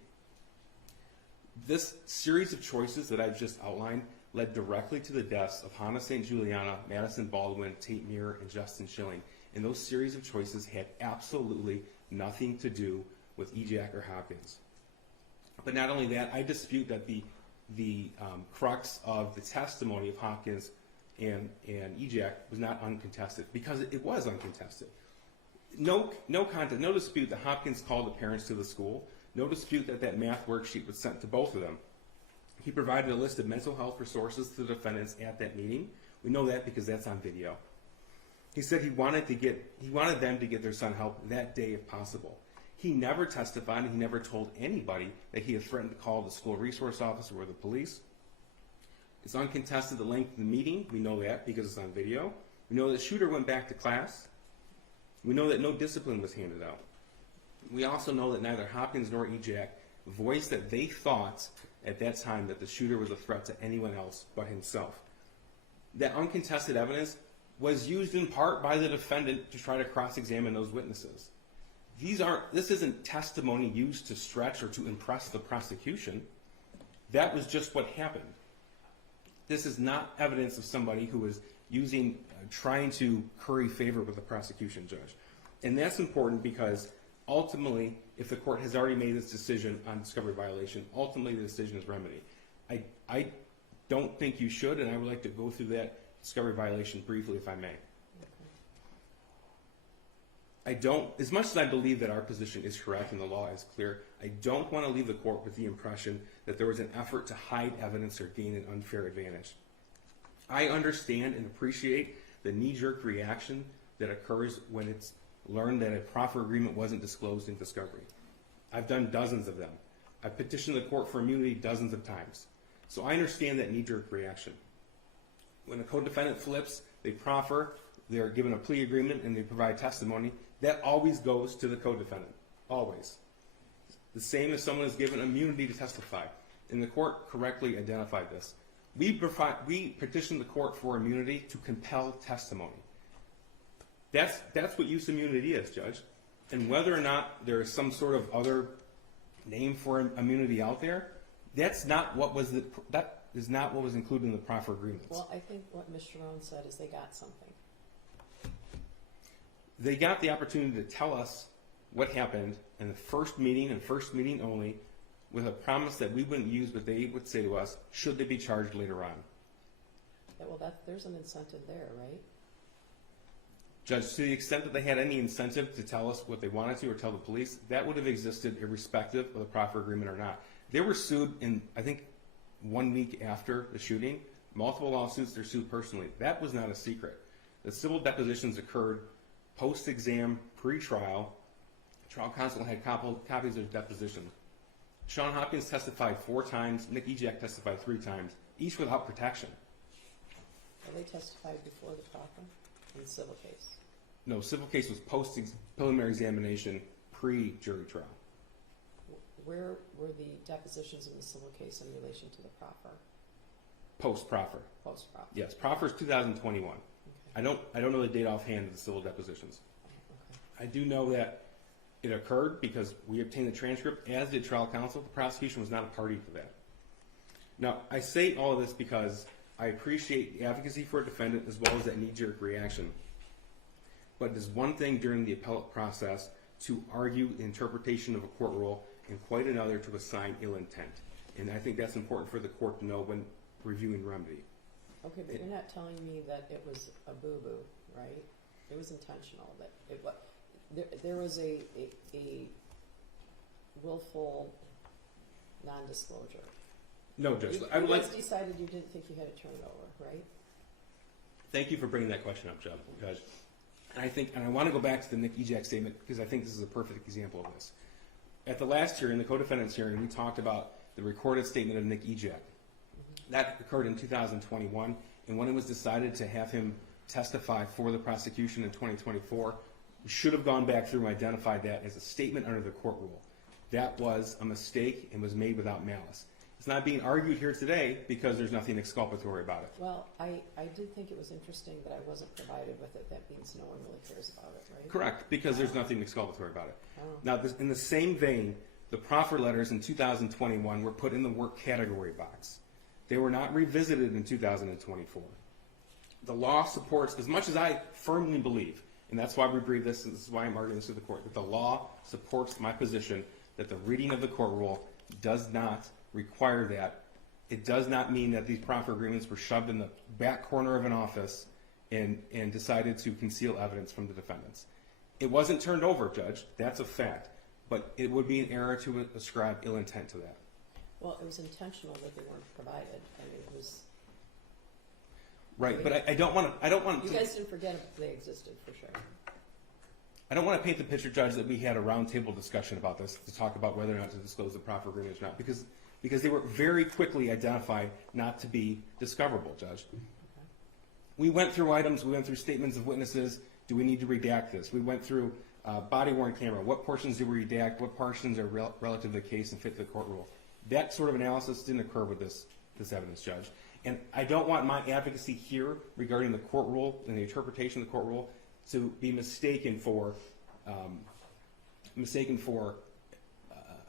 This series of choices that I've just outlined led directly to the deaths of Hannah St. Juliana, Madison Baldwin, Tate Muir, and Justin Schilling. And those series of choices had absolutely nothing to do with Ejack or Hopkins. But not only that, I dispute that the crux of the testimony of Hopkins and Ejack was not uncontested, because it was uncontested. No dispute that Hopkins called the parents to the school. No dispute that math worksheet was sent to both of them. He provided a list of mental health resources to the defendants at that meeting. We know that because that's on video. He said he wanted them to get their son help that day if possible. He never testified, and he never told anybody that he had threatened to call the school resource officer or the police. It's uncontested the length of the meeting. We know that because it's on video. We know that the shooter went back to class. We know that no discipline was handed out. We also know that neither Hopkins nor Ejack voiced that they thought at that time that the shooter was a threat to anyone else but himself. That uncontested evidence was used in part by the defendant to try to cross-examine those witnesses. This isn't testimony used to stretch or to impress the prosecution. That was just what happened. This is not evidence of somebody who was trying to curry favor with the prosecution judge. And that's important because ultimately, if the court has already made its decision on discovery violation, ultimately the decision is remedy. I don't think you should, and I would like to go through that discovery violation briefly, if I may. As much as I believe that our position is correct and the law is clear, I don't want to leave the court with the impression that there was an effort to hide evidence or gain an unfair advantage. I understand and appreciate the knee-jerk reaction that occurs when it's learned that a proffer agreement wasn't disclosed in discovery. I've done dozens of them. I've petitioned the court for immunity dozens of times. So I understand that knee-jerk reaction. When a co-defendant flips, they proffer, they're given a plea agreement, and they provide testimony, that always goes to the co-defendant. Always. The same as someone is given immunity to testify. And the court correctly identified this. We petitioned the court for immunity to compel testimony. That's what use immunity is, Judge. And whether or not there is some sort of other name for immunity out there. That is not what was included in the proffer agreements. Well, I think what Ms. Sharon said is they got something. They got the opportunity to tell us what happened in the first meeting and first meeting only, with a promise that we wouldn't use what they would say to us should they be charged later on. Yeah, well, there's an incentive there, right? Judge, to the extent that they had any incentive to tell us what they wanted to or tell the police, that would have existed irrespective of the proffer agreement or not. They were sued in, I think, 1 week after the shooting. Multiple lawsuits, they're sued personally. That was not a secret. The civil depositions occurred post-exam, pre-trial. Trial counsel had copies of depositions. Sean Hopkins testified 4 times. Nick Ejak testified 3 times, each without protection. Well, they testified before the proffer in the civil case. No, civil case was post-preliminary examination, pre-jury trial. Where were the depositions in the civil case in relation to the proffer? Post-proffer. Post-proffer. Yes, proffer is 2021. Okay. I don't know the date offhand of the civil depositions. Okay. I do know that it occurred because we obtained the transcript, as did trial counsel. The prosecution was not a party to that. Now, I say all of this because I appreciate the advocacy for a defendant as well as that knee-jerk reaction. But it is one thing during the appellate process to argue the interpretation of a court rule and quite another to assign ill intent. And I think that's important for the court to know when reviewing remedy. Okay, but you're not telling me that it was a boo-boo, right? It was intentional. That it was, there was a willful non-disclosure. No, Judge. You guys decided you didn't think you had to turn it over, right? Thank you for bringing that question up, Judge. And I want to go back to the Nick Ejak statement because I think this is a perfect example of this. At the last hearing, the co-defendant's hearing, we talked about the recorded statement of Nick Ejak. That occurred in 2021, and when it was decided to have him testify for the prosecution in 2024, we should have gone back through and identified that as a statement under the court rule. That was a mistake and was made without malice. It's not being argued here today because there's nothing exculpatory about it. Well, I did think it was interesting that I wasn't provided with it. That means no one really cares about it, right? Correct, because there's nothing exculpatory about it. Oh. Now, in the same vein, the proffer letters in 2021 were put in the work category box. They were not revisited in 2024. The law supports, as much as I firmly believe, and that's why we briefed this, and this is why I'm arguing this to the court, that the law supports my position that the reading of the court rule does not require that. It does not mean that these proffer agreements were shoved in the back corner of an office and decided to conceal evidence from the defendants. It wasn't turned over, Judge. That's a fact. But it would be an error to ascribe ill intent to that. Well, it was intentional that they weren't provided. I mean, it was. Right, but I don't want to. You guys didn't forget they existed, for sure. I don't want to paint the picture, Judge, that we had a roundtable discussion about this to talk about whether or not to disclose the proffer agreements or not, because they were very quickly identified not to be discoverable, Judge. Okay. We went through items. We went through statements of witnesses. Do we need to redact this? We went through body-worn camera. What portions do we redact? What portions are relative to the case and fit the court rule? That sort of analysis didn't occur with this evidence, Judge. And I don't want my advocacy here regarding the court rule and the interpretation of the court rule to be mistaken for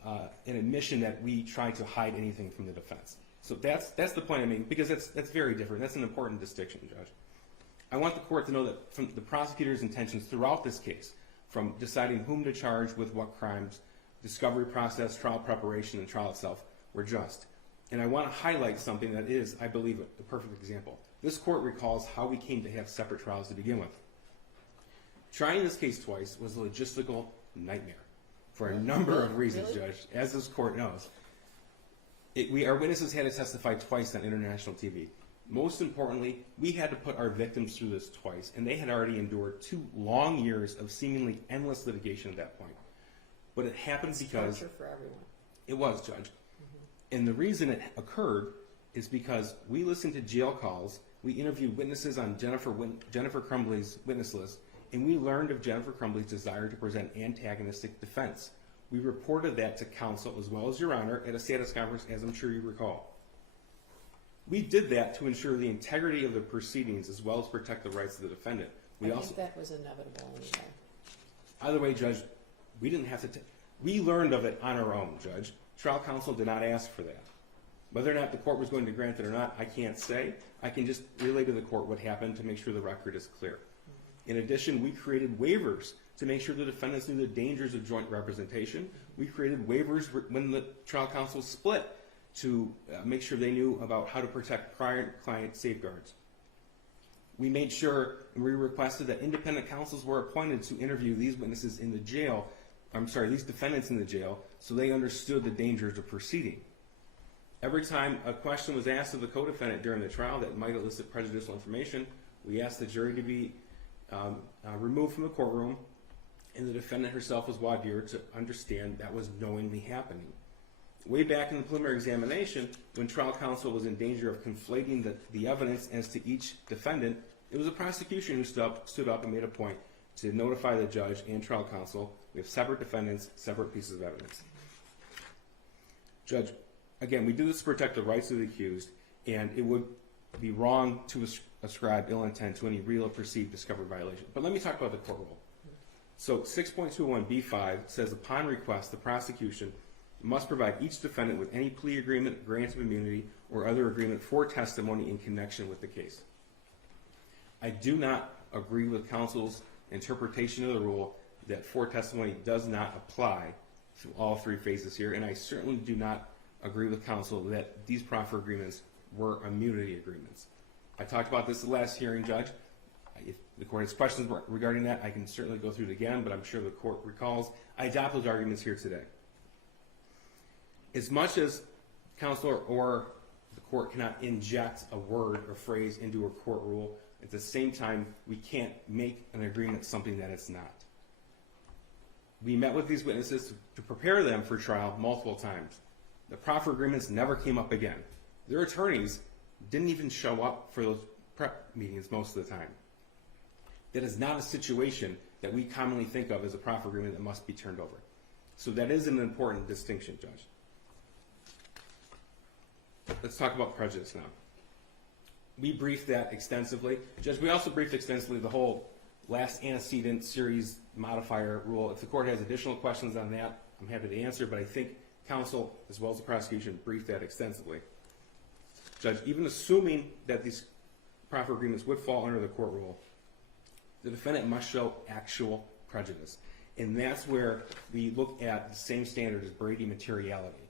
an admission that we tried to hide anything from the defense. So that's the point I mean, because that's very different. That's an important distinction, Judge. I want the court to know that from the prosecutor's intentions throughout this case, from deciding whom to charge with what crimes, discovery process, trial preparation, and trial itself, were just. And I want to highlight something that is, I believe, a perfect example. This court recalls how we came to have separate trials to begin with. Trying this case twice was a logistical nightmare for a number of reasons, Really? Judge, as this court knows. Our witnesses had to testify twice on international TV. Most importantly, we had to put our victims through this twice, and they had already endured 2 long years of seemingly endless litigation at that point. But it happened because Torture for everyone. it was, Judge. And the reason it occurred is because we listened to jail calls, we interviewed witnesses on Jennifer Crumbley's witness list, and we learned of Jennifer Crumbley's desire to present antagonistic defense. We reported that to counsel as well as Your Honor at a status conference, as I'm sure you recall. We did that to ensure the integrity of the proceedings as well as protect the rights of the defendant. I think that was inevitable anyway. Either way, Judge, we didn't have to We learned of it on our own, Judge. Trial counsel did not ask for that. Whether or not the court was going to grant it or not, I can't say. I can just relay to the court what happened to make sure the record is clear. In addition, we created waivers to make sure the defendants knew the dangers of joint representation. We created waivers when the trial counsel split to make sure they knew about how to protect prior client safeguards. We made sure and we requested that independent counsels were appointed to interview these witnesses in the jail, these defendants in the jail, so they understood the dangers of proceeding. Every time a question was asked of the co-defendant during the trial that might elicit prejudicial information, we asked the jury to be removed from the courtroom, and the defendant herself was voir dire to understand that was knowingly happening. Way back in the preliminary examination, when trial counsel was in danger of conflating the evidence as to each defendant, it was the prosecution who stood up and made a point to notify the judge and trial counsel we have separate defendants, separate pieces of evidence. Judge, again, we do this to protect the rights of the accused, and it would be wrong to ascribe ill intent to any real or perceived discovery violation. But let me talk about the court rule. So 6.201B5 says, upon request, the prosecution must provide each defendant with any plea agreement, grant of immunity, or other agreement for testimony in connection with the case. I do not agree with counsel's interpretation of the rule that for testimony does not apply to all three phases here, and I certainly do not agree with counsel that these proffer agreements were immunity agreements. I talked about this at the last hearing, Judge. If the court has questions regarding that, I can certainly go through it again, but I'm sure the court recalls. I adopt those arguments here today. As much as counselor or the court cannot inject a word or phrase into a court rule, at the same time, we can't make an agreement something that it's not. We met with these witnesses to prepare them for trial multiple times. The proffer agreements never came up again. Their attorneys didn't even show up for those prep meetings most of the time. That is not a situation that we commonly think of as a proffer agreement that must be turned over. So that is an important distinction, Judge. Let's talk about prejudice now. We briefed that extensively. Judge, we also briefed extensively the whole last antecedent series modifier rule. If the court has additional questions on that, I'm happy to answer, but I think counsel, as well as the prosecution, briefed that extensively. Judge, even assuming that these proffer agreements would fall under the court rule, the defendant must show actual prejudice. And that's where we look at the same standard as Brady materiality.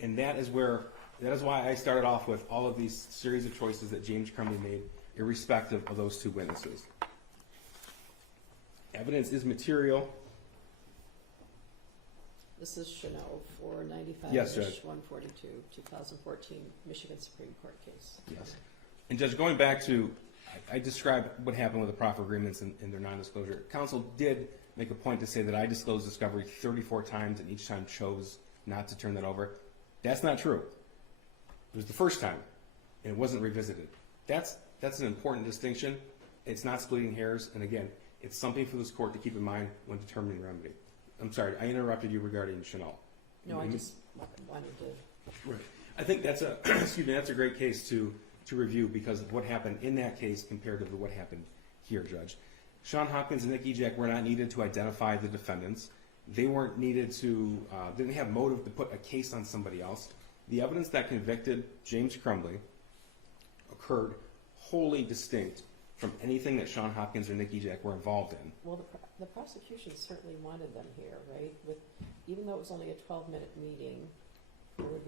And that is why I started off with all of these series of choices that James Crumbley made, irrespective of those two witnesses. Evidence is material. This is Chanel 495-142, Yes, Judge. 2014, Michigan Supreme Court case. Yes. And Judge, going back to, I described what happened with the proffer agreements and their nondisclosure. Counsel did make a point to say that I disclosed discovery 34 times and each time chose not to turn that over. That's not true. It was the first time, and it wasn't revisited. That's an important distinction. It's not splitting hairs, and again, it's something for this court to keep in mind when determining remedy. I'm sorry, I interrupted you regarding Chanel. No, I just wanted to. Right. I think that's a that's a great case to review because of what happened in that case compared to what happened here, Judge. Sean Hopkins and Nick Ejak were not needed to identify the defendants. They weren't needed to, didn't have motive to put a case on somebody else. The evidence that convicted James Crumbley occurred wholly distinct from anything that Sean Hopkins or Nick Ejak were involved in. Well, the prosecution certainly wanted them here, right? Even though it was only a 12-minute meeting, there'd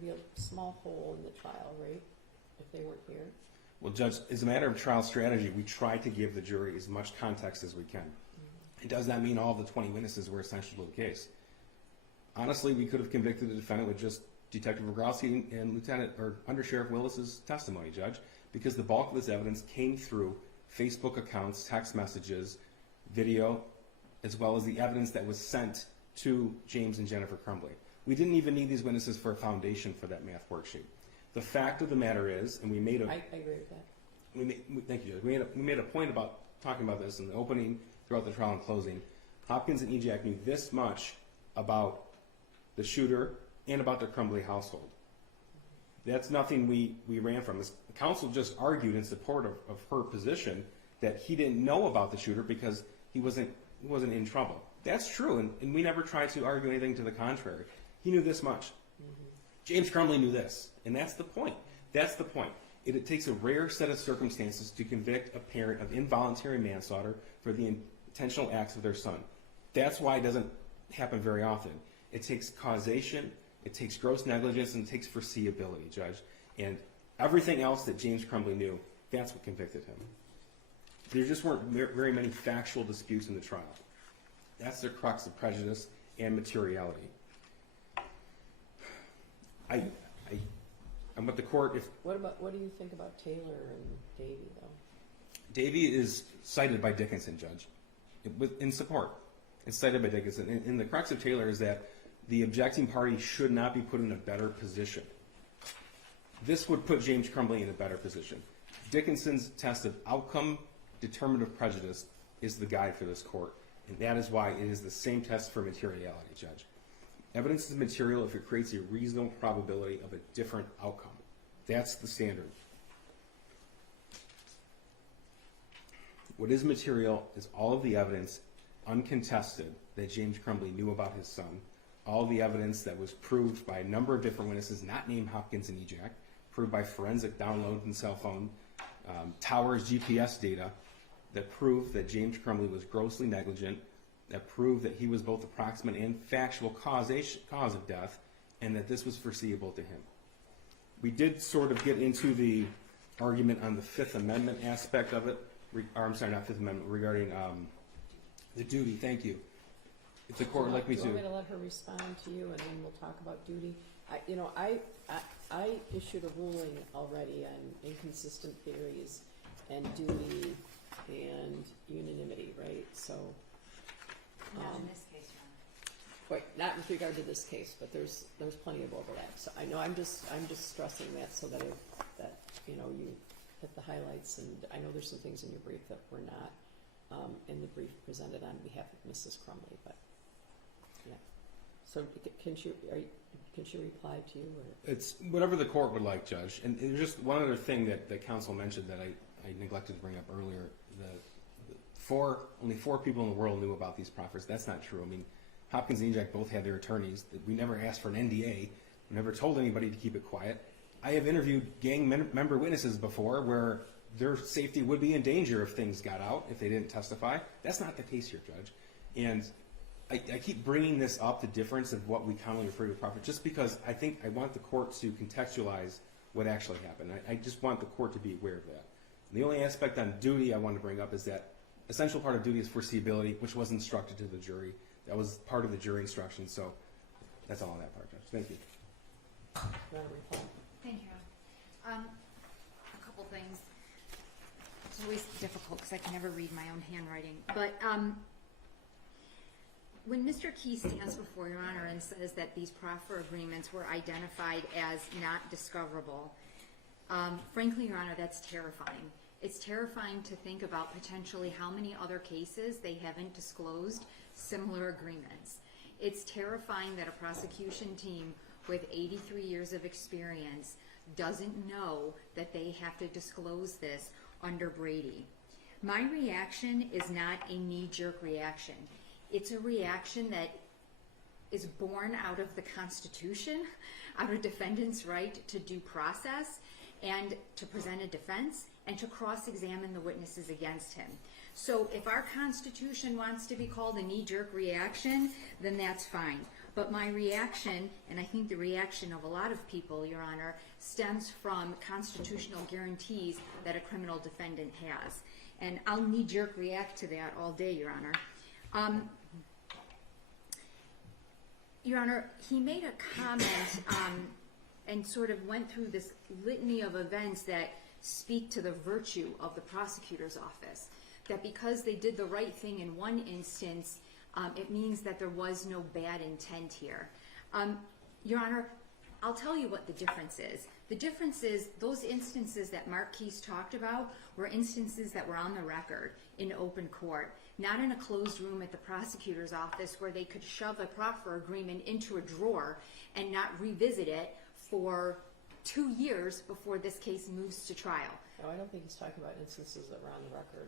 be a small hole in the trial, right? If they weren't here. Well, Judge, as a matter of trial strategy, we try to give the jury as much context as we can. It does not mean all of the 20 witnesses were essential to the case. Honestly, we could have convicted the defendant with just Detective Rogrowski and Lieutenant or Under Sheriff Willis's testimony, Judge, because the bulk of this evidence came through Facebook accounts, text messages, video, as well as the evidence that was sent to James and Jennifer Crumbley. We didn't even need these witnesses for a foundation for that math worksheet. The fact of the matter is, and we made a... I agree with that. Thank you, Judge. We made a point about talking about this in the opening, throughout the trial, and closing. Hopkins and Ejak knew this much about the shooter and about the Crumbley household. That's nothing we ran from. This counsel just argued in support of her position that he didn't know about the shooter because he wasn't in trouble. That's true, and we never tried to argue anything to the contrary. He knew this much. James Crumbley knew this, and that's the point. That's the point. It takes a rare set of circumstances to convict a parent of involuntary manslaughter for the intentional acts of their son. That's why it doesn't happen very often. It takes causation, it takes gross negligence, and it takes foreseeability, Judge. And everything else that James Crumbley knew, that's what convicted him. There just weren't very many factual disputes in the trial. That's the crux of prejudice and materiality. I'm with the court. What do you think about Taylor and Davey, though? Davey is cited by Dickinson, Judge, in support. It's cited by Dickinson. And the crux of Taylor is that the objecting party should not be put in a better position. This would put James Crumbley in a better position. Dickinson's test of outcome determinative prejudice is the guide for this court, and that is why it is the same test for materiality, Judge. Evidence is material if it creates a reasonable probability of a different outcome. That's the standard. What is material is all of the evidence uncontested that James Crumbley knew about his son, all the evidence that was proved by a number of different witnesses, not named Hopkins and Ejac, proved by forensic downloads and cell phone, Towers GPS data that proved that James Crumbley was grossly negligent, that proved that he was both the proximate and factual cause of death, and that this was foreseeable to him. We did sort of get into the argument on the Fifth Amendment aspect of it, I'm sorry, not Fifth Amendment, regarding the duty. Thank you. If the court would like me to. Do you want me to let her respond to you, and then we'll talk about duty? I issued a ruling already on inconsistent theories and duty and unanimity, right? So. Not in this case, Your Honor. Wait, not with regard to this case, but there's plenty of overlap. So I know I'm just stressing that so that you hit the highlights, and I know there's some things in your brief that were not in the brief presented on behalf of Mrs. Crumbley, but yeah. So can she reply to you? Or? It's whatever the court would like, Judge. And there's just one other thing that the counsel mentioned that I neglected to bring up earlier. Only four people in the world knew about these proffers. That's not true. I mean, Hopkins and Ejac both had their attorneys. We never asked for an NDA. We never told anybody to keep it quiet. I have interviewed gang member witnesses before where their safety would be in danger if things got out, if they didn't testify. That's not the case here, Judge. And I keep bringing this up, the difference of what we commonly refer to as proffer, just because I think I want the court to contextualize what actually happened. I just want the court to be aware of that. And the only aspect on duty I want to bring up is that essential part of duty is foreseeability, which was instructed to the jury. That was part of the jury instruction, so that's all on that part, Judge. Thank you. You want to reply? Thank you, Your Honor. A couple things. It's always difficult because I can never read my own handwriting. But when Mr. Key stands before Your Honor and says that these proffer agreements were identified as not discoverable, frankly, Your Honor, that's terrifying. It's terrifying to think about potentially how many other cases they haven't disclosed similar agreements. It's terrifying that a prosecution team with 83 years of experience doesn't know that they have to disclose this under Brady. My reaction is not a knee-jerk reaction. It's a reaction that is born out of the Constitution, out of defendant's right to due process and to present a defense and to cross-examine the witnesses against him. So if our Constitution wants to be called a knee-jerk reaction, then that's fine. But my reaction, and I think the reaction of a lot of people, Your Honor, stems from constitutional guarantees that a criminal defendant has. And I'll knee-jerk react to that all day, Your Honor. Your Honor, he made a comment and sort of went through this litany of events that speak to the virtue of the prosecutor's office. That because they did the right thing in one instance, it means that there was no bad intent here. Your Honor, I'll tell you what the difference is. The difference is those instances that Mark Keys talked about were instances that were on the record in open court, not in a closed room at the prosecutor's office where they could shove a proffer agreement into a drawer and not revisit it for 2 years before this case moves to trial. No, I don't think he's talking about instances that were on the record.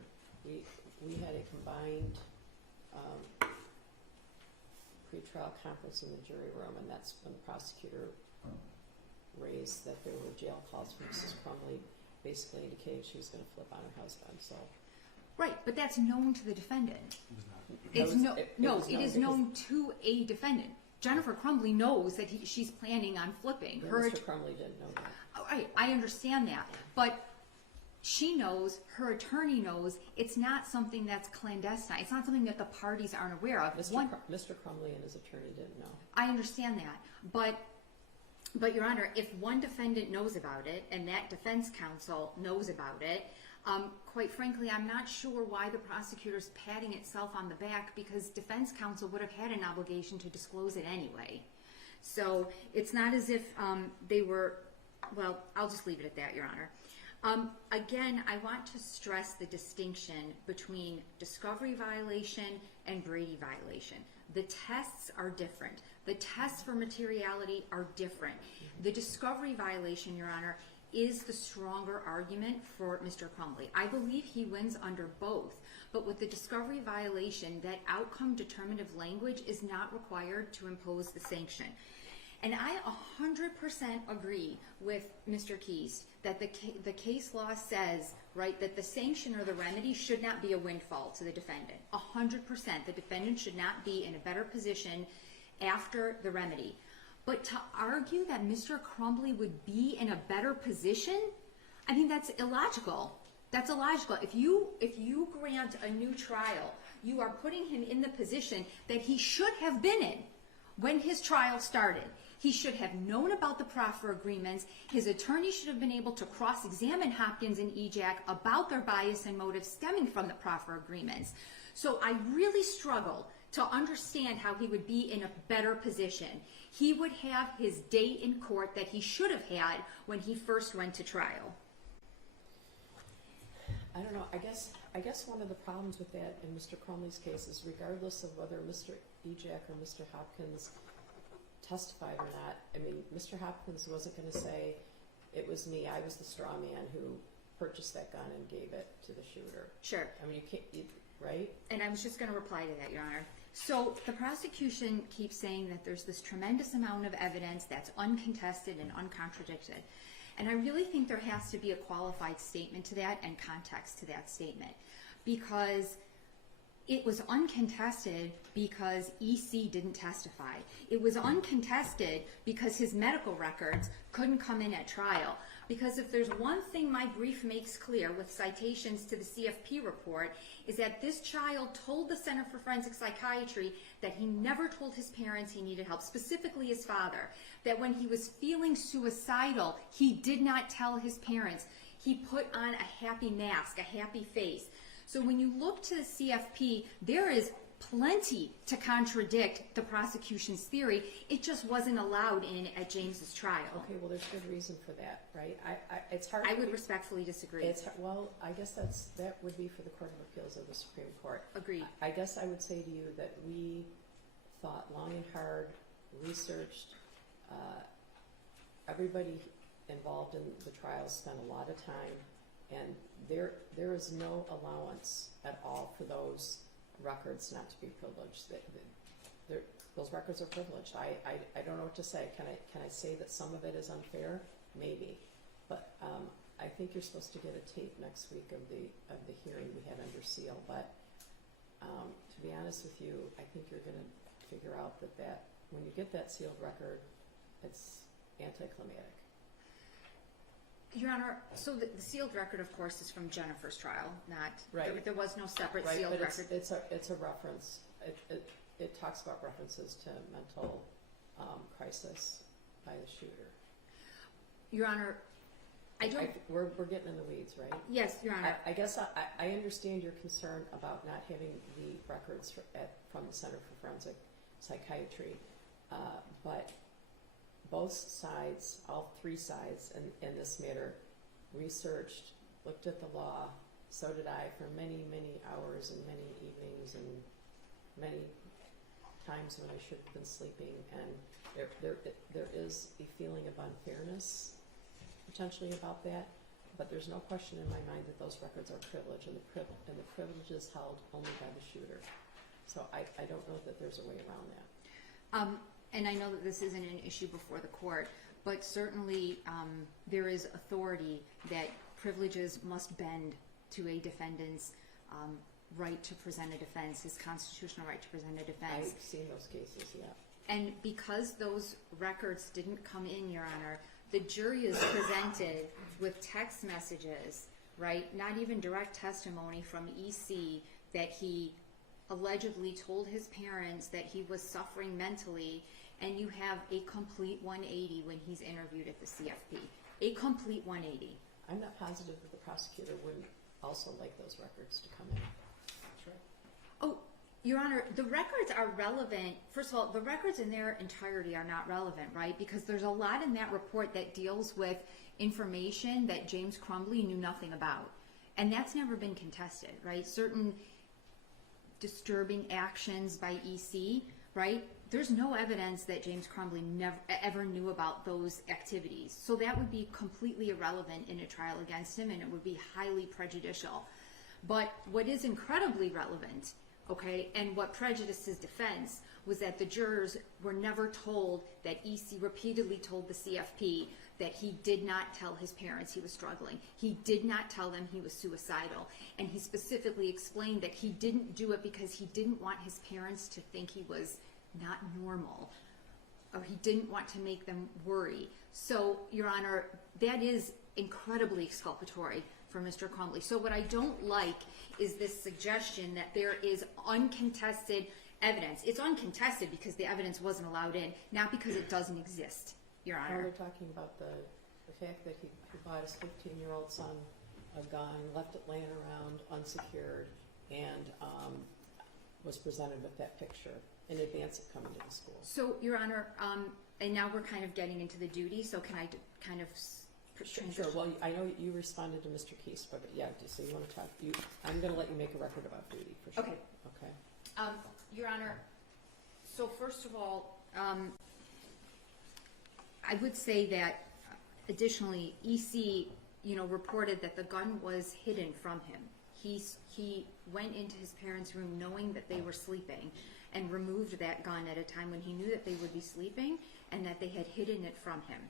We had a combined pretrial conference in the jury room, and that's when the prosecutor raised that there were jail calls from Mrs. Crumbley, basically indicating she was going to flip on her husband. So, Right, but that's known to the defendant. It It's was- no, it no, was it known is because- known to a defendant. Jennifer Crumbley knows that she's planning on flipping. yeah, Her, Mr. Crumbley didn't know that. I understand that, but she knows, her attorney knows, it's not something that's clandestine. It's not something that the parties aren't aware of. Mr. Crumbley and his attorney didn't know. I understand that, but Your Honor, if one defendant knows about it and that defense counsel knows about it, quite frankly, I'm not sure why the prosecutor's patting itself on the back, because defense counsel would have had an obligation to disclose it anyway. So it's not as if they were, well, I'll just leave it at that, Your Honor. Again, I want to stress the distinction between discovery violation and Brady violation. The tests are different. The tests for materiality are different. The discovery violation, Your Honor, is the stronger argument for Mr. Crumbley. I believe he wins under both. But with the discovery violation, that outcome determinative language is not required to impose the sanction. And I 100% agree with Mr. Keast that the case law says, right, that the sanction or the remedy should not be a windfall to the defendant. 100%. The defendant should not be in a better position after the remedy. But to argue that Mr. Crumbley would be in a better position, I think that's illogical. That's illogical. If you grant a new trial, you are putting him in the position that he should have been in when his trial started. He should have known about the proffer agreements. His attorney should have been able to cross-examine Hopkins and EJAC about their bias and motive stemming from the proffer agreements. So I really struggle to understand how he would be in a better position. He would have his day in court that he should have had when he first went to trial. I don't know. I guess one of the problems with that in Mr. Crumbley's case is, regardless of whether Mr. EJAC or Mr. Hopkins testified or not, I mean, Mr. Hopkins wasn't going to say, it was me, I was the straw man who purchased that gun and gave it to the shooter. Sure. I mean, right? And I was just going to reply to that, Your Honor. So the prosecution keeps saying that there's this tremendous amount of evidence that's uncontested and uncontradicted. And I really think there has to be a qualified statement to that and context to that statement. Because it was uncontested because EC didn't testify. It was uncontested because his medical records couldn't come in at trial. Because if there's one thing my brief makes clear with citations to the CFP report, is that this child told the Center for Forensic Psychiatry that he never told his parents he needed help, specifically his father. That when he was feeling suicidal, he did not tell his parents. He put on a happy mask, a happy face. So when you look to the CFP, there is plenty to contradict the prosecution's theory. It just wasn't allowed in at James's trial. Okay, well, there's good reason for that, right? It's hard. I would respectfully disagree. Well, I guess that would be for the Court of Appeals of the Supreme Court. Agreed. I guess I would say to you that we thought long and hard, researched. Everybody involved in the trial spent a lot of time, and there is no allowance at all for those records not to be privileged. Those records are privileged. I don't know what to say. Can I say that some of it is unfair? Maybe, but I think you're supposed to get a tape next week of the hearing we had under seal. But to be honest with you, I think you're going to figure out that when you get that sealed record, it's anticlimactic. Your Honor, so the sealed record, of course, is from Jennifer's trial, not Right. There was no separate Right, sealed but record. it's a reference. It talks about references to mental crisis by the shooter. Your Honor, I don't. We're getting in the weeds, right? Yes, Your Honor. I guess I understand your concern about not having the records from the Center for Forensic Psychiatry, but both sides, all three sides in this matter, researched, looked at the law. So did I, for many, many hours and many evenings and many times when I should have been sleeping. And there is a feeling of unfairness potentially about that, but there's no question in my mind that those records are privileged, and the privilege is held only by the shooter. So I don't know that there's a way around that. And I know that this isn't an issue before the court, but certainly there is authority that privileges must bend to a defendant's right to present a defense, his constitutional right to present a defense. I've seen those cases, yeah. And because those records didn't come in, Your Honor, the jury is presented with text messages, right? Not even direct testimony from EC that he allegedly told his parents that he was suffering mentally, and you have a complete 180 when he's interviewed at the CFP. A complete 180. I'm not positive that the prosecutor wouldn't also like those records to come in. Oh, Your Honor, the records are relevant. First of all, the records in their entirety are not relevant, right? Because there's a lot in that report that deals with information that James Crumbley knew nothing about. And that's never been contested, right? Certain disturbing actions by EC, right? There's no evidence that James Crumbley ever knew about those activities. So that would be completely irrelevant in a trial against him, and it would be highly prejudicial. But what is incredibly relevant, okay, and what prejudiced his defense was that the jurors were never told that EC repeatedly told the CFP that he did not tell his parents he was struggling. He did not tell them he was suicidal. And he specifically explained that he didn't do it because he didn't want his parents to think he was not normal, or he didn't want to make them worry. So, Your Honor, that is incredibly exculpatory for Mr. Crumbley. So what I don't like is this suggestion that there is uncontested evidence. It's uncontested because the evidence wasn't allowed in, not because it doesn't exist, Your Now Honor. we're talking about the fact that he bought his 15-year-old son a gun, left it laying around unsecured, and was presented with that picture in advance of coming to the school. So, Your Honor, and now we're kind of getting into the duty, so can I kind of Sure. Well, I know you responded to Mr. Keese, but yeah, so you want to talk? I'm going to let you make a record about duty for sure. Okay. Okay. Your Honor, so first of all, I would say that additionally, EC, reported that the gun was hidden from him. He went into his parents' room knowing that they were sleeping and removed that gun at a time when he knew that they would be sleeping and that they had hidden it from him.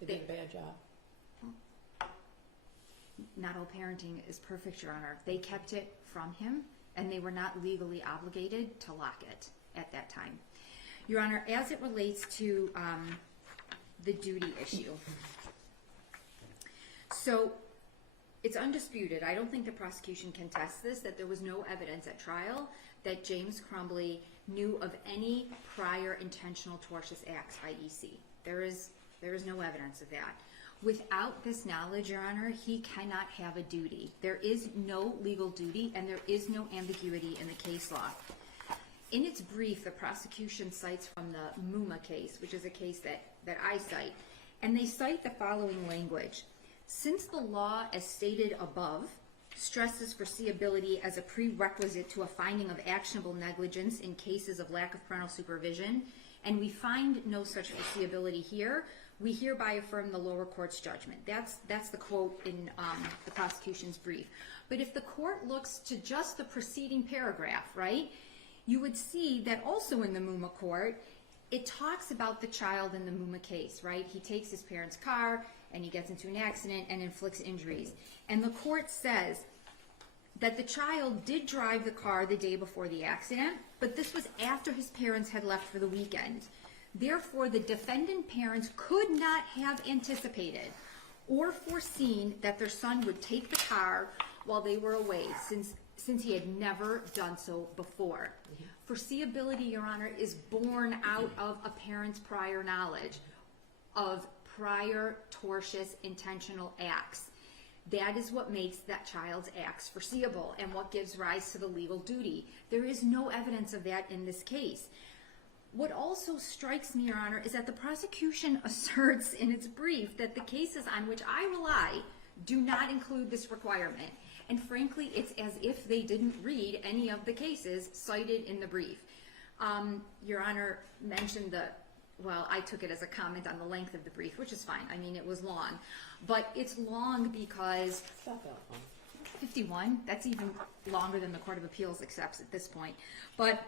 They did a bad job. Not all parenting is perfect, Your Honor. They kept it from him, and they were not legally obligated to lock it at that time. Your Honor, as it relates to the duty issue, so it's undisputed. I don't think the prosecution contests this, that there was no evidence at trial that James Crumbley knew of any prior intentional tortious acts by EC. There is no evidence of that. Without this knowledge, Your Honor, he cannot have a duty. There is no legal duty, and there is no ambiguity in the case law. In its brief, the prosecution cites from the Muma case, which is a case that I cite, and they cite the following language. Since the law, as stated above, stresses foreseeability as a prerequisite to a finding of actionable negligence in cases of lack of parental supervision, and we find no such foreseeability here, we hereby affirm the lower court's judgment. That's the quote in the prosecution's brief. But if the court looks to just the preceding paragraph, right, you would see that also in the Muma court, it talks about the child in the Muma case, right? He takes his parents' car and he gets into an accident and inflicts injuries. And the court says that the child did drive the car the day before the accident, but this was after his parents had left for the weekend. Therefore, the defendant parents could not have anticipated or foreseen that their son would take the car while they were away, since he had never done so before. Foreseeability, Your Honor, is born out of a parent's prior knowledge of prior tortious intentional acts. That is what makes that child's acts foreseeable and what gives rise to the legal duty. There is no evidence of that in this case. What also strikes me, Your Honor, is that the prosecution asserts in its brief that the cases on which I rely do not include this requirement. And frankly, it's as if they didn't read any of the cases cited in the brief. Your Honor mentioned I took it as a comment on the length of the brief, which is fine. I mean, it was long. But it's long because... It's not that long. 51, that's even longer than the Court of Appeals accepts at this point. But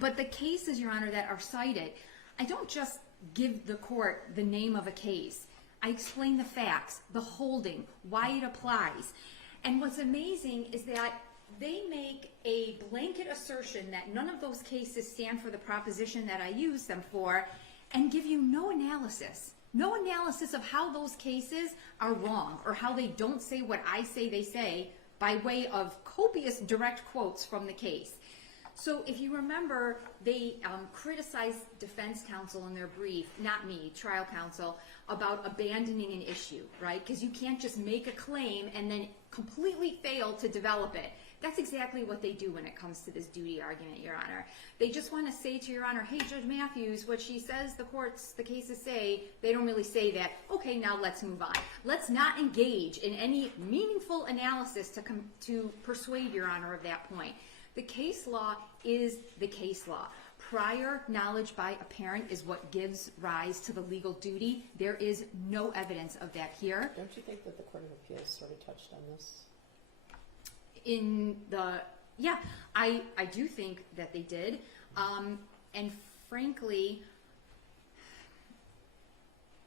But the cases, Your Honor, that are cited, I don't just give the court the name of a case. I explain the facts, the holding, why it applies. And what's amazing is that they make a blanket assertion that none of those cases stand for the proposition that I use them for, and give you no analysis of how those cases are wrong, or how they don't say what I say they say, by way of copious direct quotes from the case. So if you remember, they criticized defense counsel in their brief, not me, trial counsel, about abandoning an issue, right? Because you can't just make a claim and then completely fail to develop it. That's exactly what they do when it comes to this duty argument, Your Honor. They just want to say to Your Honor, hey, Judge Matthews, what she says the cases say, they don't really say that. Okay, now let's move on. Let's not engage in any meaningful analysis to persuade Your Honor of that point. The case law is the case law. Prior knowledge by a parent is what gives rise to the legal duty. There is no evidence of that here. Don't you think that the Court of Appeals sort of touched on this? I do think that they did. And frankly,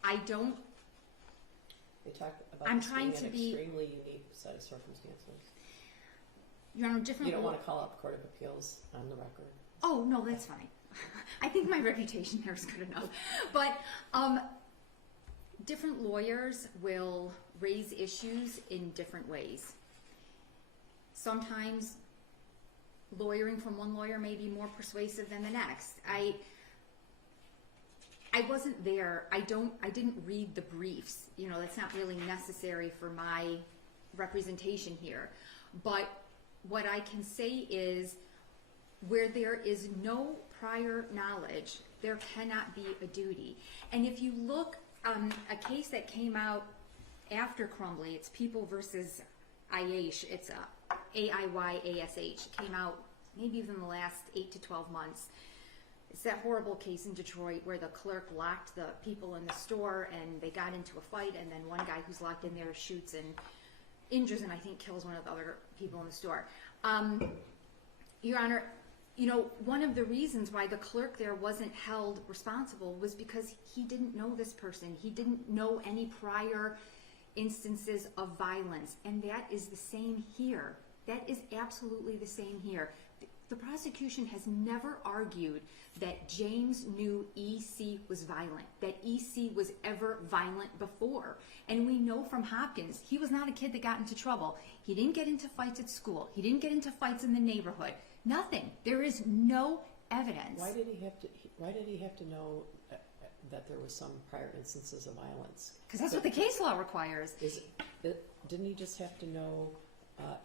I don't. They talk about I'm this trying being to an be extremely unique set of circumstances. Your Honor, different. You don't want to call up Court of Appeals on the record. Oh, no, that's fine. I think my reputation here is good enough. But different lawyers will raise issues in different ways. Sometimes lawyering from one lawyer may be more persuasive than the next. I wasn't there. I didn't read the briefs. You know, that's not really necessary for my representation here. But what I can say is, where there is no prior knowledge, there cannot be a duty. And if you look, a case that came out after Crumbley, it's People versus Aish, it's AIYASH, came out maybe within the last 8 to 12 months. It's that horrible case in Detroit where the clerk locked the people in the store and they got into a fight, and then one guy who's locked in there shoots and injures and I think kills one of the other people in the store. Your Honor, you know, one of the reasons why the clerk there wasn't held responsible was because he didn't know this person. He didn't know any prior instances of violence. And that is the same here. That is absolutely the same here. The prosecution has never argued that James knew EC was violent, that EC was ever violent before. And we know from Hopkins, he was not a kid that got into trouble. He didn't get into fights at school. He didn't get into fights in the neighborhood. Nothing. There is no evidence. Why did he have to know that there was some prior instances of violence? Because that's what the case law requires. Didn't he just have to know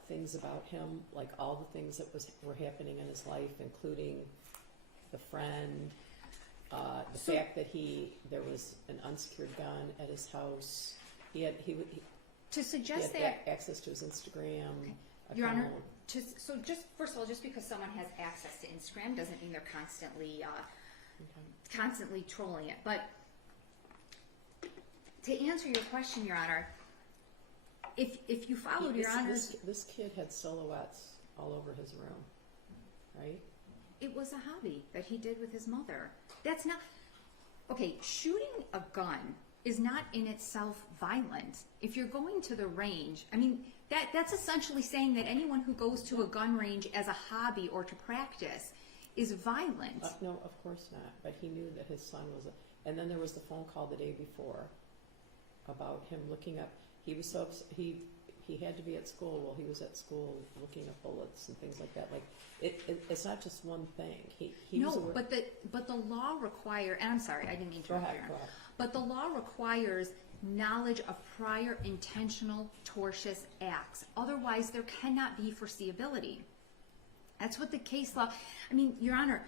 things about him, like all the things that were happening in his life, including the friend, the fact that there was an unsecured gun at his house. He had access to his Instagram account. Your Honor, so just first of all, just because someone has access to Instagram doesn't mean they're constantly trolling it. But to answer your question, Your Honor, if you followed Your Honor's... This kid had silhouettes all over his room, right? It was a hobby that he did with his mother. That's not... Okay, shooting a gun is not in itself violent. If you're going to the range, I mean, that's essentially saying that anyone who goes to a gun range as a hobby or to practice is violent. No, of course not. But he knew that his son was and then there was the phone call the day before about him looking up. He was he had to be at school. Well, he was at school looking at bullets and things like that. Like it's not just one thing. But the law requires, and I'm sorry, I didn't mean to interrupt you. But the law requires knowledge of prior intentional tortious acts. Otherwise, there cannot be foreseeability. That's what the case law. I mean, Your Honor,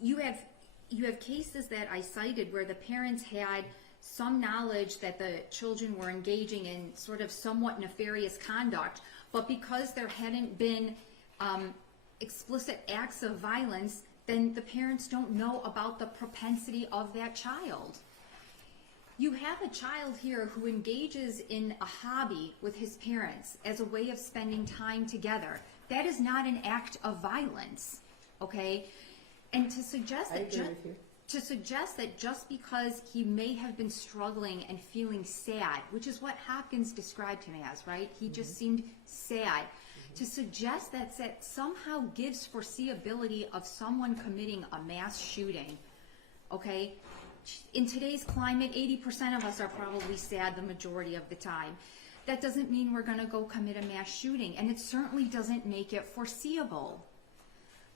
you have cases that I cited where the parents had some knowledge that the children were engaging in sort of somewhat nefarious conduct, but because there hadn't been explicit acts of violence, then the parents don't know about the propensity of that child. You have a child here who engages in a hobby with his parents as a way of spending time together. That is not an act of violence, okay? And to suggest I that agree with you. to suggest that just because he may have been struggling and feeling sad, which is what Hopkins described him as, right? He just seemed sad. To suggest that somehow gives foreseeability of someone committing a mass shooting, okay? In today's climate, 80% of us are probably sad the majority of the time. That doesn't mean we're going to go commit a mass shooting, and it certainly doesn't make it foreseeable.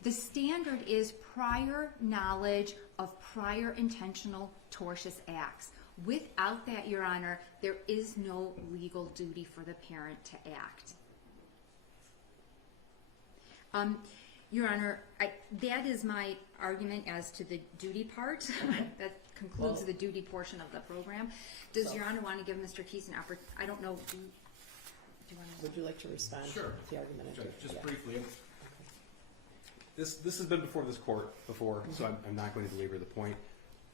The standard is prior knowledge of prior intentional tortious acts. Without that, Your Honor, there is no legal duty for the parent to act. Your Honor, that is my argument as to the duty part. That concludes the duty portion of the program. Does Your Honor want to give Mr. Keys an opportunity? I don't know. Do you want to? Would you like to respond Sure. to the argument? I Judge, did? just Yeah. briefly, This has been before this court before, so I'm not going to belabor the point.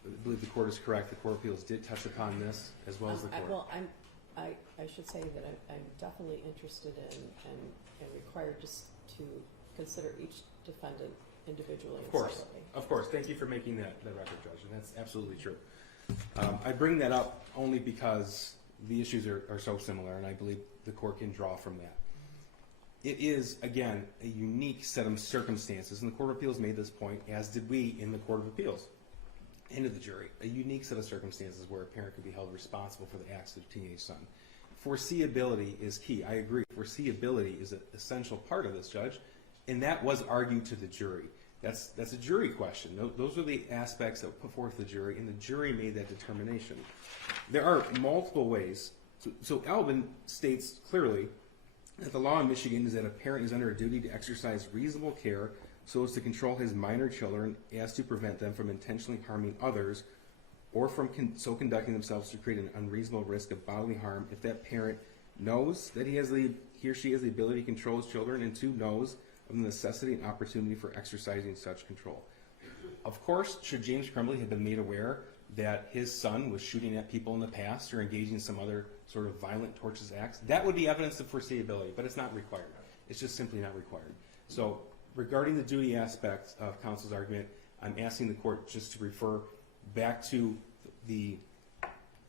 I believe the court is correct. The Court of Appeals did touch upon this, as well as the court. I should say that I'm definitely interested in and required just to consider each defendant individually. Of course, separately. of course. Thank you for making that record, Judge, and that's absolutely true. I bring that up only because the issues are so similar, and I believe the court can draw from that. It is, again, a unique set of circumstances, and the Court of Appeals made this point, as did we in the Court of Appeals, and to the jury. A unique set of circumstances where a parent could be held responsible for the acts of a teenage son. Foreseeability is key. I agree. Foreseeability is an essential part of this, Judge, and that was argued to the jury. That's a jury question. Those are the aspects that were put forth to the jury, and the jury made that determination. There are multiple ways. So Alvin states clearly that the law in Michigan is that a parent is under a duty to exercise reasonable care so as to control his minor children as to prevent them from intentionally harming others or from so conducting themselves to create an unreasonable risk of bodily harm if that parent knows that he or she has the ability to control his children, and two, knows of the necessity and opportunity for exercising such control. Of course, should James Crumbley have been made aware that his son was shooting at people in the past or engaging in some other sort of violent, tortious acts, that would be evidence of foreseeability, but it's not required. It's just simply not required. So regarding the duty aspect of counsel's argument, I'm asking the court just to refer back to the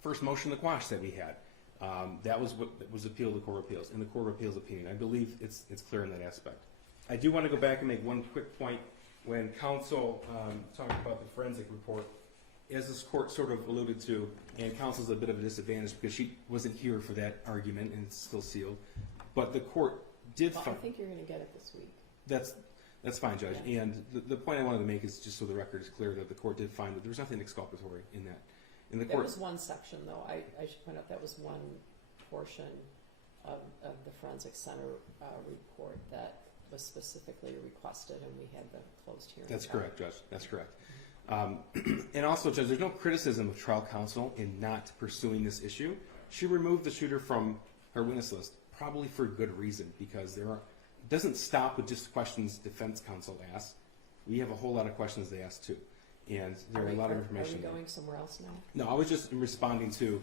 first motion to quash that we had. That was what was appealed to the Court of Appeals. In the Court of Appeals opinion, I believe it's clear in that aspect. I do want to go back and make one quick point. When counsel talked about the forensic report, as this court sort of alluded to, and counsel's a bit of a disadvantage because she wasn't here for that argument and it's still sealed, but the court did Well, I find... think you're going to get it this week. That's fine, Judge. Yeah. And the point I wanted to make is just so the record is clear that the court did find that there was nothing exculpatory in that. In the That court, was one section, though. I should point out that was one portion of the Forensic Center report that was specifically requested, and we had the closed hearing. that's correct, Judge. That's correct. And also, Judge, there's no criticism of trial counsel in not pursuing this issue. She removed the shooter from her witness list, probably for good reason, because it doesn't stop with just questions defense counsel asks. We have a whole lot of questions they ask too, and there are a lot of information. Are we there. going somewhere else now? No, I was just responding to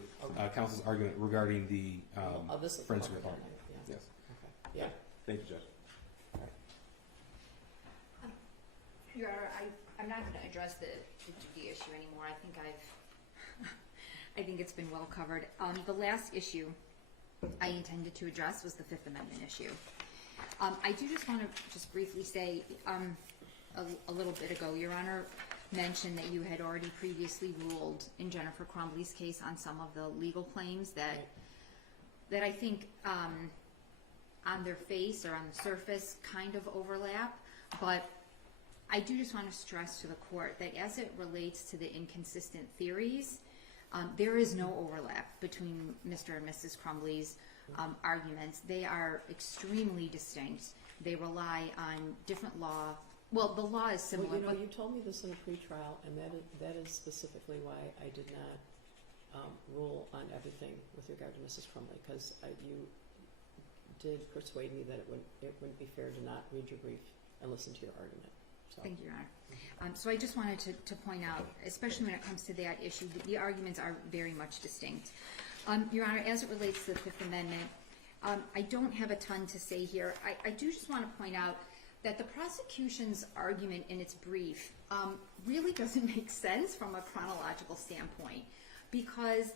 counsel's argument regarding the This is the forensic one we're report. done, yeah. Yes. Okay. Yeah. Thank you, Judge. Your Honor, I'm not going to address the duty issue anymore. I think it's been well covered. The last issue I intended to address was the Fifth Amendment issue. I do just want to just briefly say a little bit ago, Your Honor mentioned that you had already previously ruled in Jennifer Crumbley's case on some of the legal claims that I think on their face or on the surface kind of overlap, but I do just want to stress to the court that as it relates to the inconsistent theories, there is no overlap between Mr. and Mrs. Crumbley's arguments. They are extremely distinct. They rely on different law. Well, the law is similar. Well, but you told me this in a pretrial, and that is specifically why I did not rule on everything with regard to Mrs. Crumbley, because you did persuade me that it wouldn't be fair to not read your brief and listen to your argument. So. Thank you, Your Honor. So I just wanted to point out, especially when it comes to that issue, the arguments are very much distinct. Your Honor, as it relates to the Fifth Amendment, I don't have a ton to say here. I do just want to point out that the prosecution's argument in its brief really doesn't make sense from a chronological standpoint, because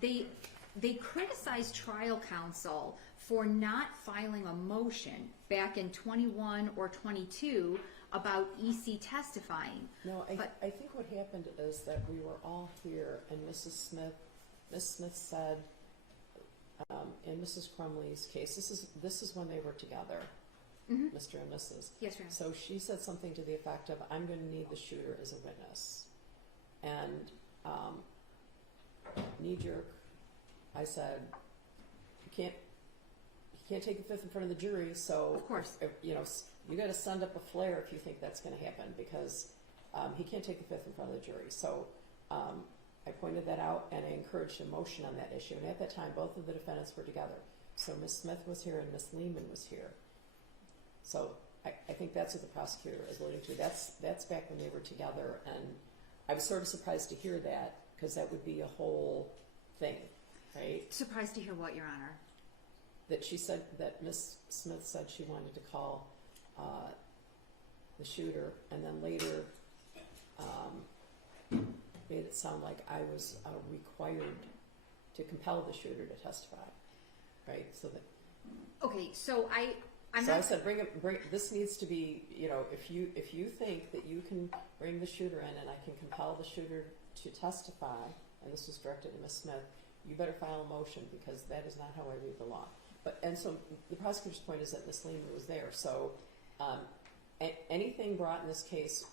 they criticize trial counsel for not filing a motion back in 21 or 22 about EC testifying. No, I think what happened is that we were all here, and Miss Smith said, in Mrs. Crumbley's case, this is when they were together, Mr. and Mrs. Yes, Your Honor. So she said something to the effect of, "I'm going to need the shooter as a witness," and knee jerk, I said, "You can't take a fifth in front of the jury, so Of course. you got to send up a flare if you think that's going to happen, because he can't take a fifth in front of the jury." So I pointed that out, and I encouraged a motion on that issue. And at that time, both of the defendants were together. So Ms. Smith was here and Ms. Lehman was here. So I think that's what the prosecutor is alluding to. That's back when they were together, and I was sort of surprised to hear that, because that would be a whole thing, right? Surprised to hear what, Your Honor? That she said that Ms. Smith said she wanted to call the shooter, and then later made it sound like I was required to compel the shooter to testify, right? So that. Okay, so I'm So not. I said, bring this needs to be, if you think that you can bring the shooter in and I can compel the shooter to testify, and this was directed to Ms. Smith, you better file a motion, because that is not how I read the law. And so the prosecutor's point is that Ms. Lehman was there. So anything brought in this case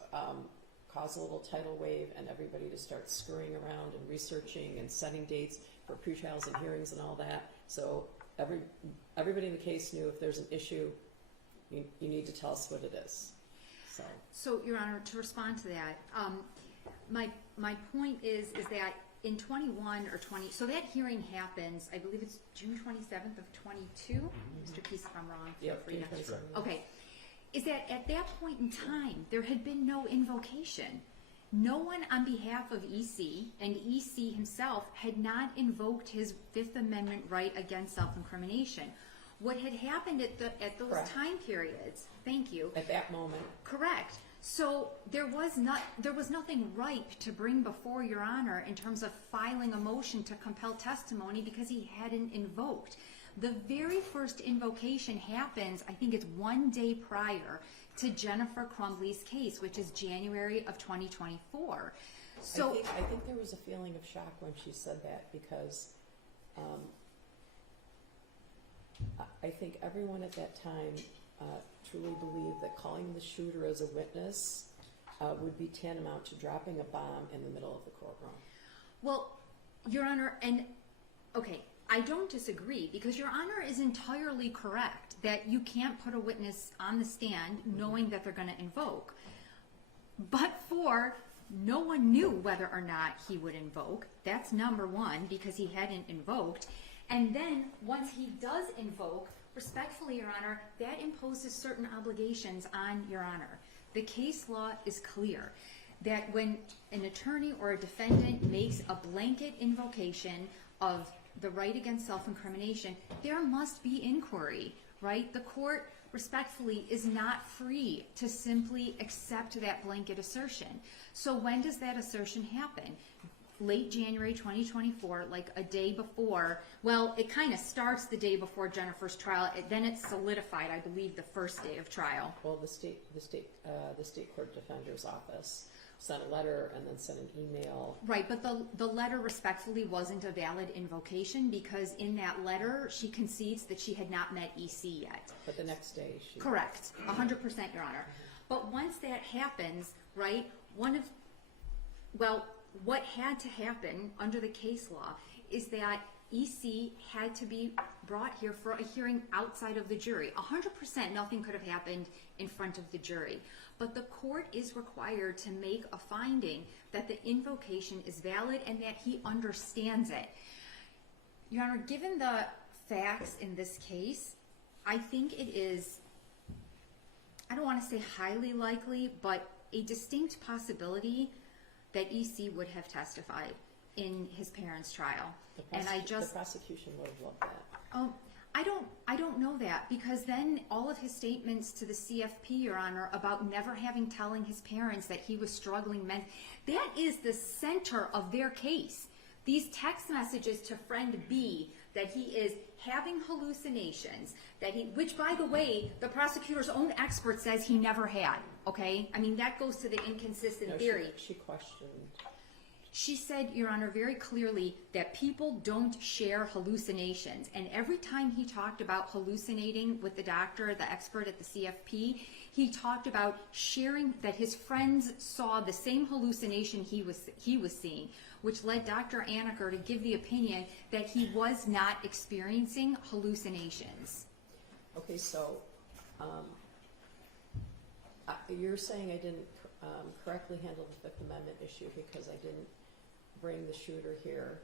caused a little tidal wave, and everybody to start scurrying around and researching and setting dates for pre-trials and hearings and all that. So everybody in the case knew if there's an issue, you need to tell us what it is. So, Your Honor, to respond to that, my point is that in 21 or 20, so that hearing happens, I believe it's June 27th of 22. Mr. Keese, if I'm wrong, feel free to. That's right. Okay. Is that at that point in time, there had been no invocation. No one on behalf of EC, and EC himself, had not invoked his Fifth Amendment right against self-incrimination. What had happened at those Correct. time periods, thank you. At that moment. Correct. So there was nothing ripe to bring before Your Honor in terms of filing a motion to compel testimony, because he hadn't invoked. The very first invocation happens, I think it's 1 day prior to Jennifer Crumbley's case, which is January of 2024. So I think there was a feeling of shock when she said that, because I think everyone at that time truly believed that calling the shooter as a witness would be tantamount to dropping a bomb in the middle of the courtroom. Well, Your Honor, and okay, I don't disagree, because Your Honor is entirely correct that you can't put a witness on the stand knowing that they're going to invoke. But no one knew whether or not he would invoke. That's number one, because he hadn't invoked. And then once he does invoke, respectfully, Your Honor, that imposes certain obligations on Your Honor. The case law is clear that when an attorney or a defendant makes a blanket invocation of the right against self-incrimination, there must be inquiry, right? The court, respectfully, is not free to simply accept that blanket assertion. So when does that assertion happen? Late January 2024, like a day before. Well, it kind of starts the day before Jennifer's trial. Then it's solidified, I believe, the first day of trial. Well, the state court defender's office sent a letter and then sent an email. Right, but the letter respectfully wasn't a valid invocation, because in that letter she concedes that she had not met EC yet. But the next day she... Correct, 100%, Your Honor. But once that happens, right, what had to happen under the case law is that EC had to be brought here for a hearing outside of the jury. 100% nothing could have happened in front of the jury. But the court is required to make a finding that the invocation is valid and that he understands it. Your Honor, given the facts in this case, I think it is, I don't want to say highly likely, but a distinct possibility that EC would have testified in his parents' trial. The prosecution would have loved that. I don't know that, because then all of his statements to the CFP, Your Honor, about never telling his parents that he was struggling that is the center of their case. These text messages to friend B that he is having hallucinations, which by the way, the prosecutor's own expert says he never had, okay? I mean, that goes to the inconsistent theory. She questioned. She said, Your Honor, very clearly that people don't share hallucinations. And every time he talked about hallucinating with the doctor, the expert at the CFP, he talked about sharing that his friends saw the same hallucination he was seeing, which led Dr. Anaker to give the opinion that he was not experiencing hallucinations. Okay, so you're saying I didn't correctly handle the Fifth Amendment issue because I didn't bring the shooter here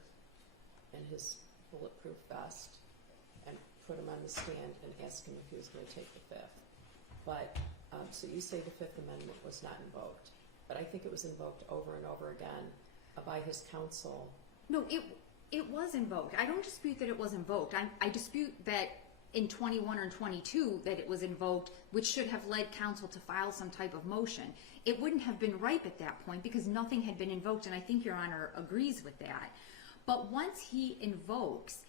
in his bulletproof vest and put him on the stand and ask him if he was going to take the Fifth. But, so you say the Fifth Amendment was not invoked, but I think it was invoked over and over again by his counsel. No, it was invoked. I don't dispute that it was invoked. I dispute that in 21 or 22 that it was invoked, which should have led counsel to file some type of motion. It wouldn't have been ripe at that point because nothing had been invoked, and I think Your Honor agrees with that. But once he invokes,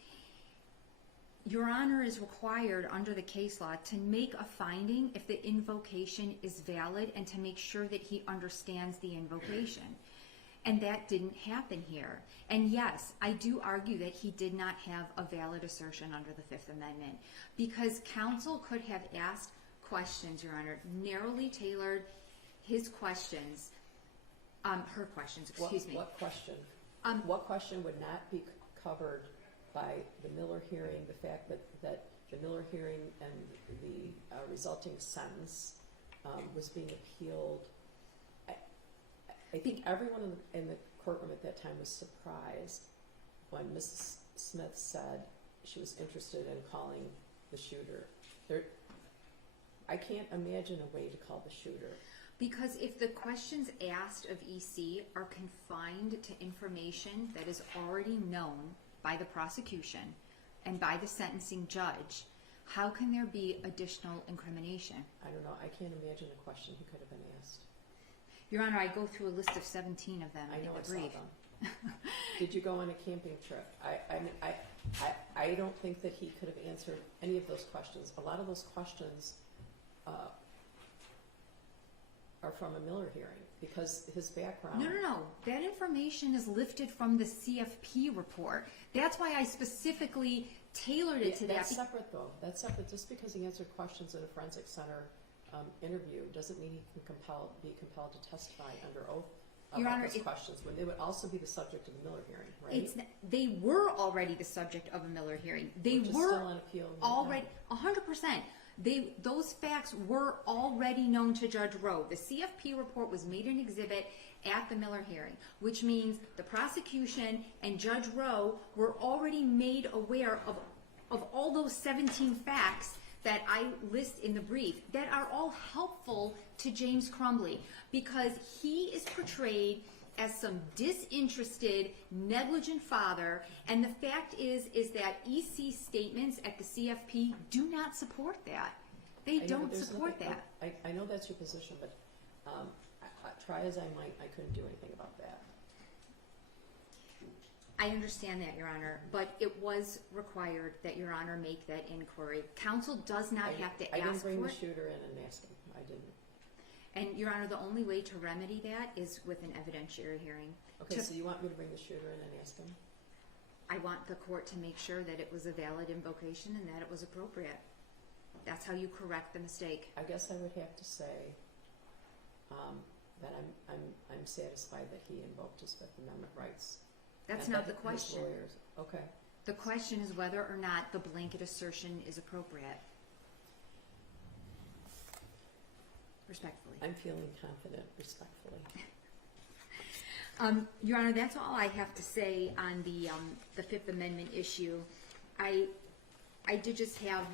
Your Honor is required under the case law to make a finding if the invocation is valid and to make sure that he understands the invocation. And that didn't happen here. And yes, I do argue that he did not have a valid assertion under the Fifth Amendment because counsel could have asked questions, Your Honor, narrowly tailored his questions, her questions, excuse me. What question? What question would not be covered by the Miller hearing, the fact that the Miller hearing and the resulting sentence was being appealed? I think everyone in the courtroom at that time was surprised when Mrs. Smith said she was interested in calling the shooter. I can't imagine a way to call the shooter. Because if the questions asked of EC are confined to information that is already known by the prosecution and by the sentencing judge, how can there be additional incrimination? I don't know. I can't imagine a question he could have been asked. Your Honor, I go through a list of 17 of them I in know the I saw brief. them. Did you go on a camping trip? I don't think that he could have answered any of those questions. A lot of those questions are from a Miller hearing because his background. No. That information is lifted from the CFP report. That's why I specifically tailored it to that. That's separate, though. That's separate. Just because he answered questions in a forensic center interview doesn't mean he can be compelled to testify under oath Your Honor, those questions when they would also be the subject of the Miller hearing, right? They were already the subject of a Miller hearing. They Which is were still on appeal already 100%. Those facts were already known to Judge Rowe. The CFP report was made an exhibit at the Miller hearing, which means the prosecution and Judge Rowe were already made aware of all those 17 facts that I list in the brief that are all helpful to James Crumbley because he is portrayed as some disinterested, negligent father, and the fact is that EC statements at the CFP do not support that. They don't support that. I know that's your position, but try as I might, I couldn't do anything about that. I understand that, Your Honor, but it was required that Your Honor make that inquiry. Counsel does not have to ask for it. I didn't bring the shooter in and ask him. I didn't. And, Your Honor, the only way to remedy that is with an evidentiary hearing. Okay, so you want me to bring the shooter in and ask him? I want the court to make sure that it was a valid invocation and that it was appropriate. That's how you correct the mistake. I guess I would have to say that I'm satisfied that he invoked his Fifth Amendment rights. That's not the question. Okay. The question is whether or not the blanket assertion is appropriate. Respectfully. I'm feeling confident, respectfully. Your Honor, that's all I have to say on the Fifth Amendment issue. I did just have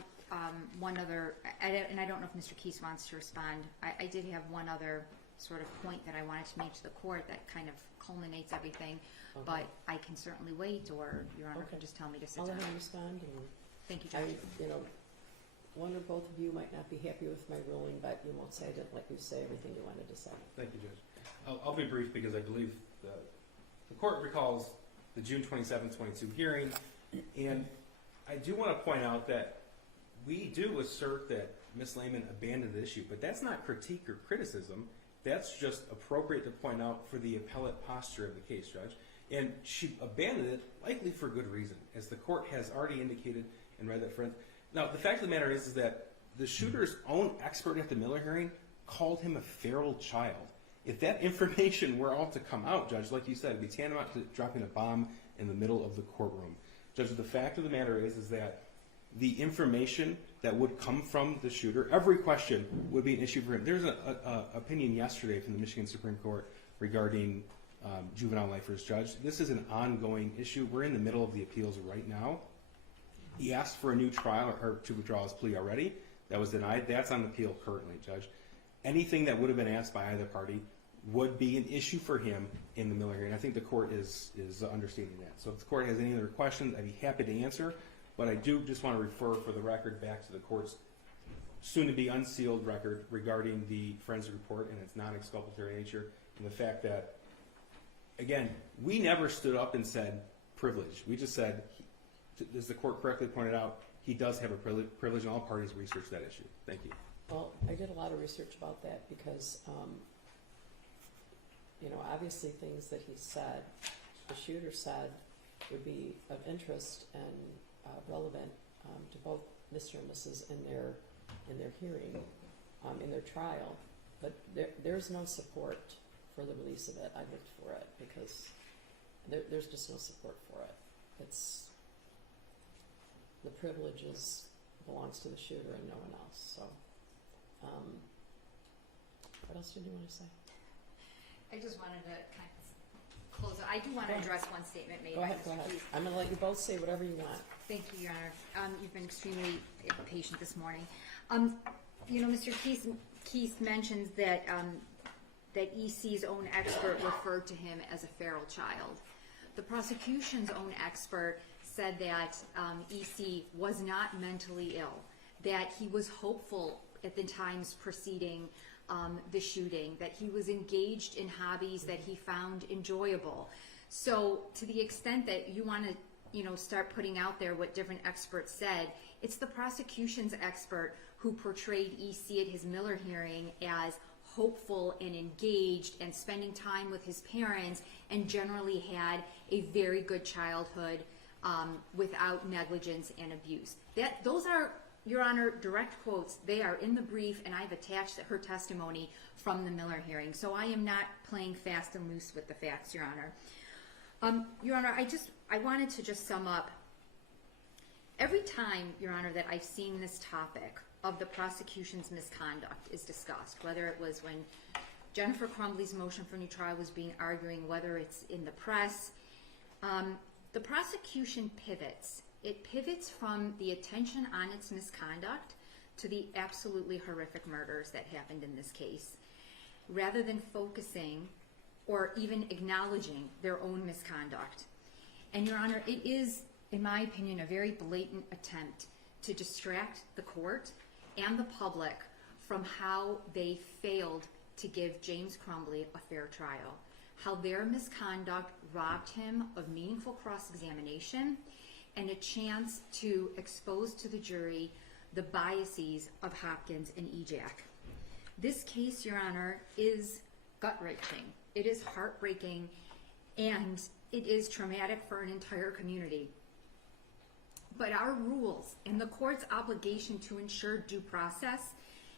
one other, and I don't know if Mr. Keese wants to respond. I did have one other sort of point that I wanted to make to the court that kind of culminates everything, but I can certainly wait, or Your Honor can just tell me to sit I'll down. let him respond. Thank you, I, Judge. one or both of you might not be happy with my ruling, but you won't say I didn't let you say everything you wanted to say. Thank you, Judge. I'll be brief because I believe the court recalls the June 27, 22 hearing, and I do want to point out that we do assert that Ms. Lehman abandoned the issue, but that's not critique or criticism. That's just appropriate to point out for the appellate posture of the case, Judge. And she abandoned it likely for good reason, as the court has already indicated and read that friend. Now, the fact of the matter is that the shooter's own expert at the Miller hearing called him a feral child. If that information were all to come out, Judge, like you said, it'd be tantamount to dropping a bomb in the middle of the courtroom. Judge, the fact of the matter is that the information that would come from the shooter, every question would be an issue for him. There's an opinion yesterday from the Michigan Supreme Court regarding juvenile lifers, Judge. This is an ongoing issue. We're in the middle of the appeals right now. He asked for a new trial or to withdraw his plea already. That was denied. That's on appeal currently, Judge. Anything that would have been asked by either party would be an issue for him in the Miller hearing. I think the court is understanding that. So if the court has any other questions, I'd be happy to answer. But I do just want to refer for the record back to the court's soon-to-be unsealed record regarding the forensic report and its non-exculpatory nature, and the fact that, again, we never stood up and said privilege. We just said, as the court correctly pointed out, he does have a privilege, and all parties researched that issue. Thank you. Well, I did a lot of research about that because, obviously things that he said, the shooter said, would be of interest and relevant to both Mr. and Mrs. in their hearing, in their trial. But there's no support for the release of it. I looked for it because there's just no support for it. It's the privileges belongs to the shooter and no one else. So, what else did you want to say? I just wanted to kind of close. I do want to address one statement made Go by ahead. Mr. Go ahead. Keith. I'm going to let you both say whatever you want. Thank you, Your Honor. You've been extremely patient this morning. Mr. Keith mentions that that EC's own expert referred to him as a feral child. The prosecution's own expert said that EC was not mentally ill, that he was hopeful at the times preceding the shooting, that he was engaged in hobbies that he found enjoyable. So to the extent that you want to start putting out there what different experts said, it's the prosecution's expert who portrayed EC at his Miller hearing as hopeful and engaged and spending time with his parents and generally had a very good childhood without negligence and abuse. Those are, Your Honor, direct quotes. They are in the brief, and I've attached her testimony from the Miller hearing. So I am not playing fast and loose with the facts, Your Honor. Your Honor, I wanted to just sum up. Every time, Your Honor, that I've seen this topic of the prosecution's misconduct is discussed, whether it was when Jennifer Crumbley's motion for new trial was being arguing, whether it's in the press, the prosecution pivots. It pivots from the attention on its misconduct to the absolutely horrific murders that happened in this case, rather than focusing or even acknowledging their own misconduct. And Your Honor, it is, in my opinion, a very blatant attempt to distract the court and the public from how they failed to give James Crumbley a fair trial, how their misconduct robbed him of meaningful cross-examination and a chance to expose to the jury the biases of Hopkins and EJAC. This case, Your Honor, is gut-wrenching. It is heartbreaking, and it is traumatic for an entire community. But our rules and the court's obligation to ensure due process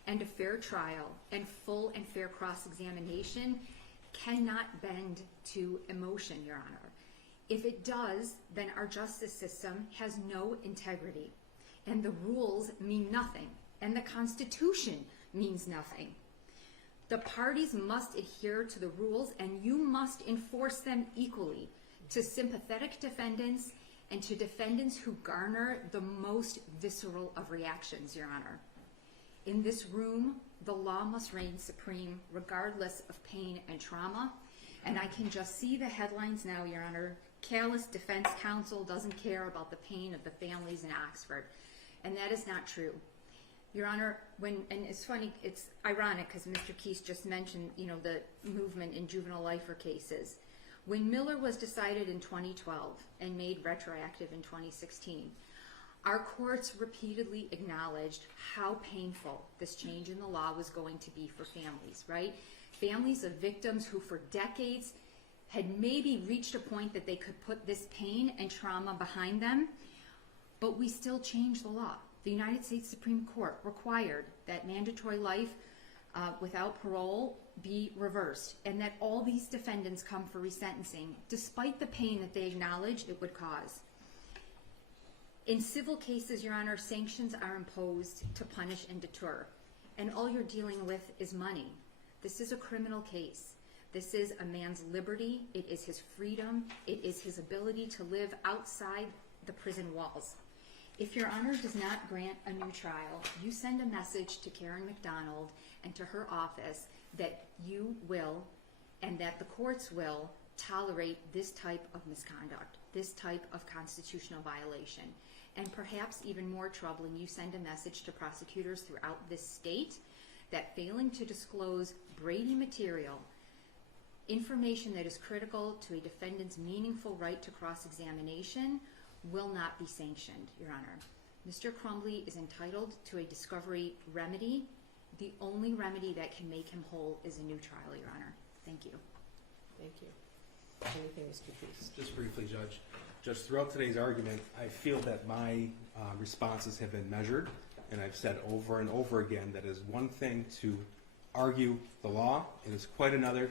and a fair trial and full and fair cross-examination cannot bend to emotion, Your Honor. If it does, then our justice system has no integrity, and the rules mean nothing, and the Constitution means nothing. The parties must adhere to the rules, and you must enforce them equally to sympathetic defendants and to defendants who garner the most visceral of reactions, Your Honor. In this room, the law must reign supreme regardless of pain and trauma, and I can just see the headlines now, Your Honor, callous defense counsel doesn't care about the pain of the families in Oxford, and that is not true. Your Honor, and it's funny, it's ironic because Mr. Keese just mentioned, the movement in juvenile lifer cases. When Miller was decided in 2012 and made retroactive in 2016, our courts repeatedly acknowledged how painful this change in the law was going to be for families, right? Families of victims who for decades had maybe reached a point that they could put this pain and trauma behind them, but we still changed the law. The United States Supreme Court required that mandatory life without parole be reversed, and that all these defendants come for resentencing, despite the pain that they acknowledged it would cause. In civil cases, Your Honor, sanctions are imposed to punish and deter, and all you're dealing with is money. This is a criminal case. This is a man's liberty. It is his freedom. It is his ability to live outside the prison walls. If Your Honor does not grant a new trial, you send a message to Karen McDonald and to her office that you will, and that the courts will, tolerate this type of misconduct, this type of constitutional violation. And perhaps even more troubling, you send a message to prosecutors throughout this state that failing to disclose Brady material, information that is critical to a defendant's meaningful right to cross-examination, will not be sanctioned, Your Honor. Mr. Crumbley is entitled to a discovery remedy. The only remedy that can make him whole is a new trial, Your Honor. Thank you. Thank you. Anything, Mr. Keese? Just briefly, Judge. Judge, throughout today's argument, I feel that my responses have been measured, and I've said over and over again that it is one thing to argue the law, it is quite another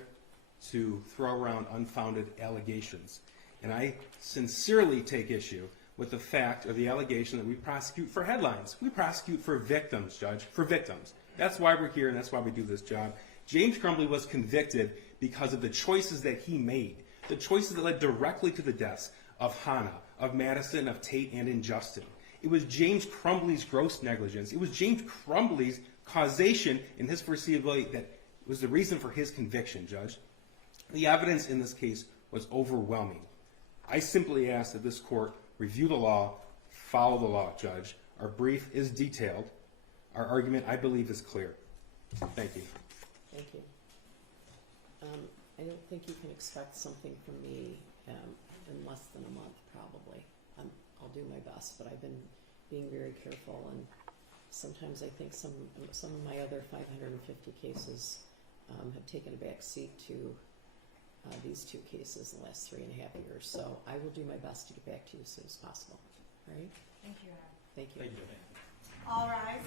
to throw around unfounded allegations. And I sincerely take issue with the fact or the allegation that we prosecute for headlines. We prosecute for victims, Judge, for victims. That's why we're here and that's why we do this job. James Crumbley was convicted because of the choices that he made, the choices that led directly to the deaths of Hannah, of Madison, of Tate, and in Justin. It was James Crumbley's gross negligence. It was James Crumbley's causation in his foreseeability that was the reason for his conviction, Judge. The evidence in this case was overwhelming. I simply ask that this court review the law, follow the law, Judge. Our brief is detailed. Our argument, I believe, is clear. Thank you. Thank you. I don't think you can expect something from me in less than a month, probably. I'll do my best, but I've been being very careful, and sometimes I think some of my other 550 cases have taken a back seat to these two cases in the last 3.5 years. So I will do my best to get back to you as soon as possible. All right? Thank you, Anne. Thank you. Thank you. All rise.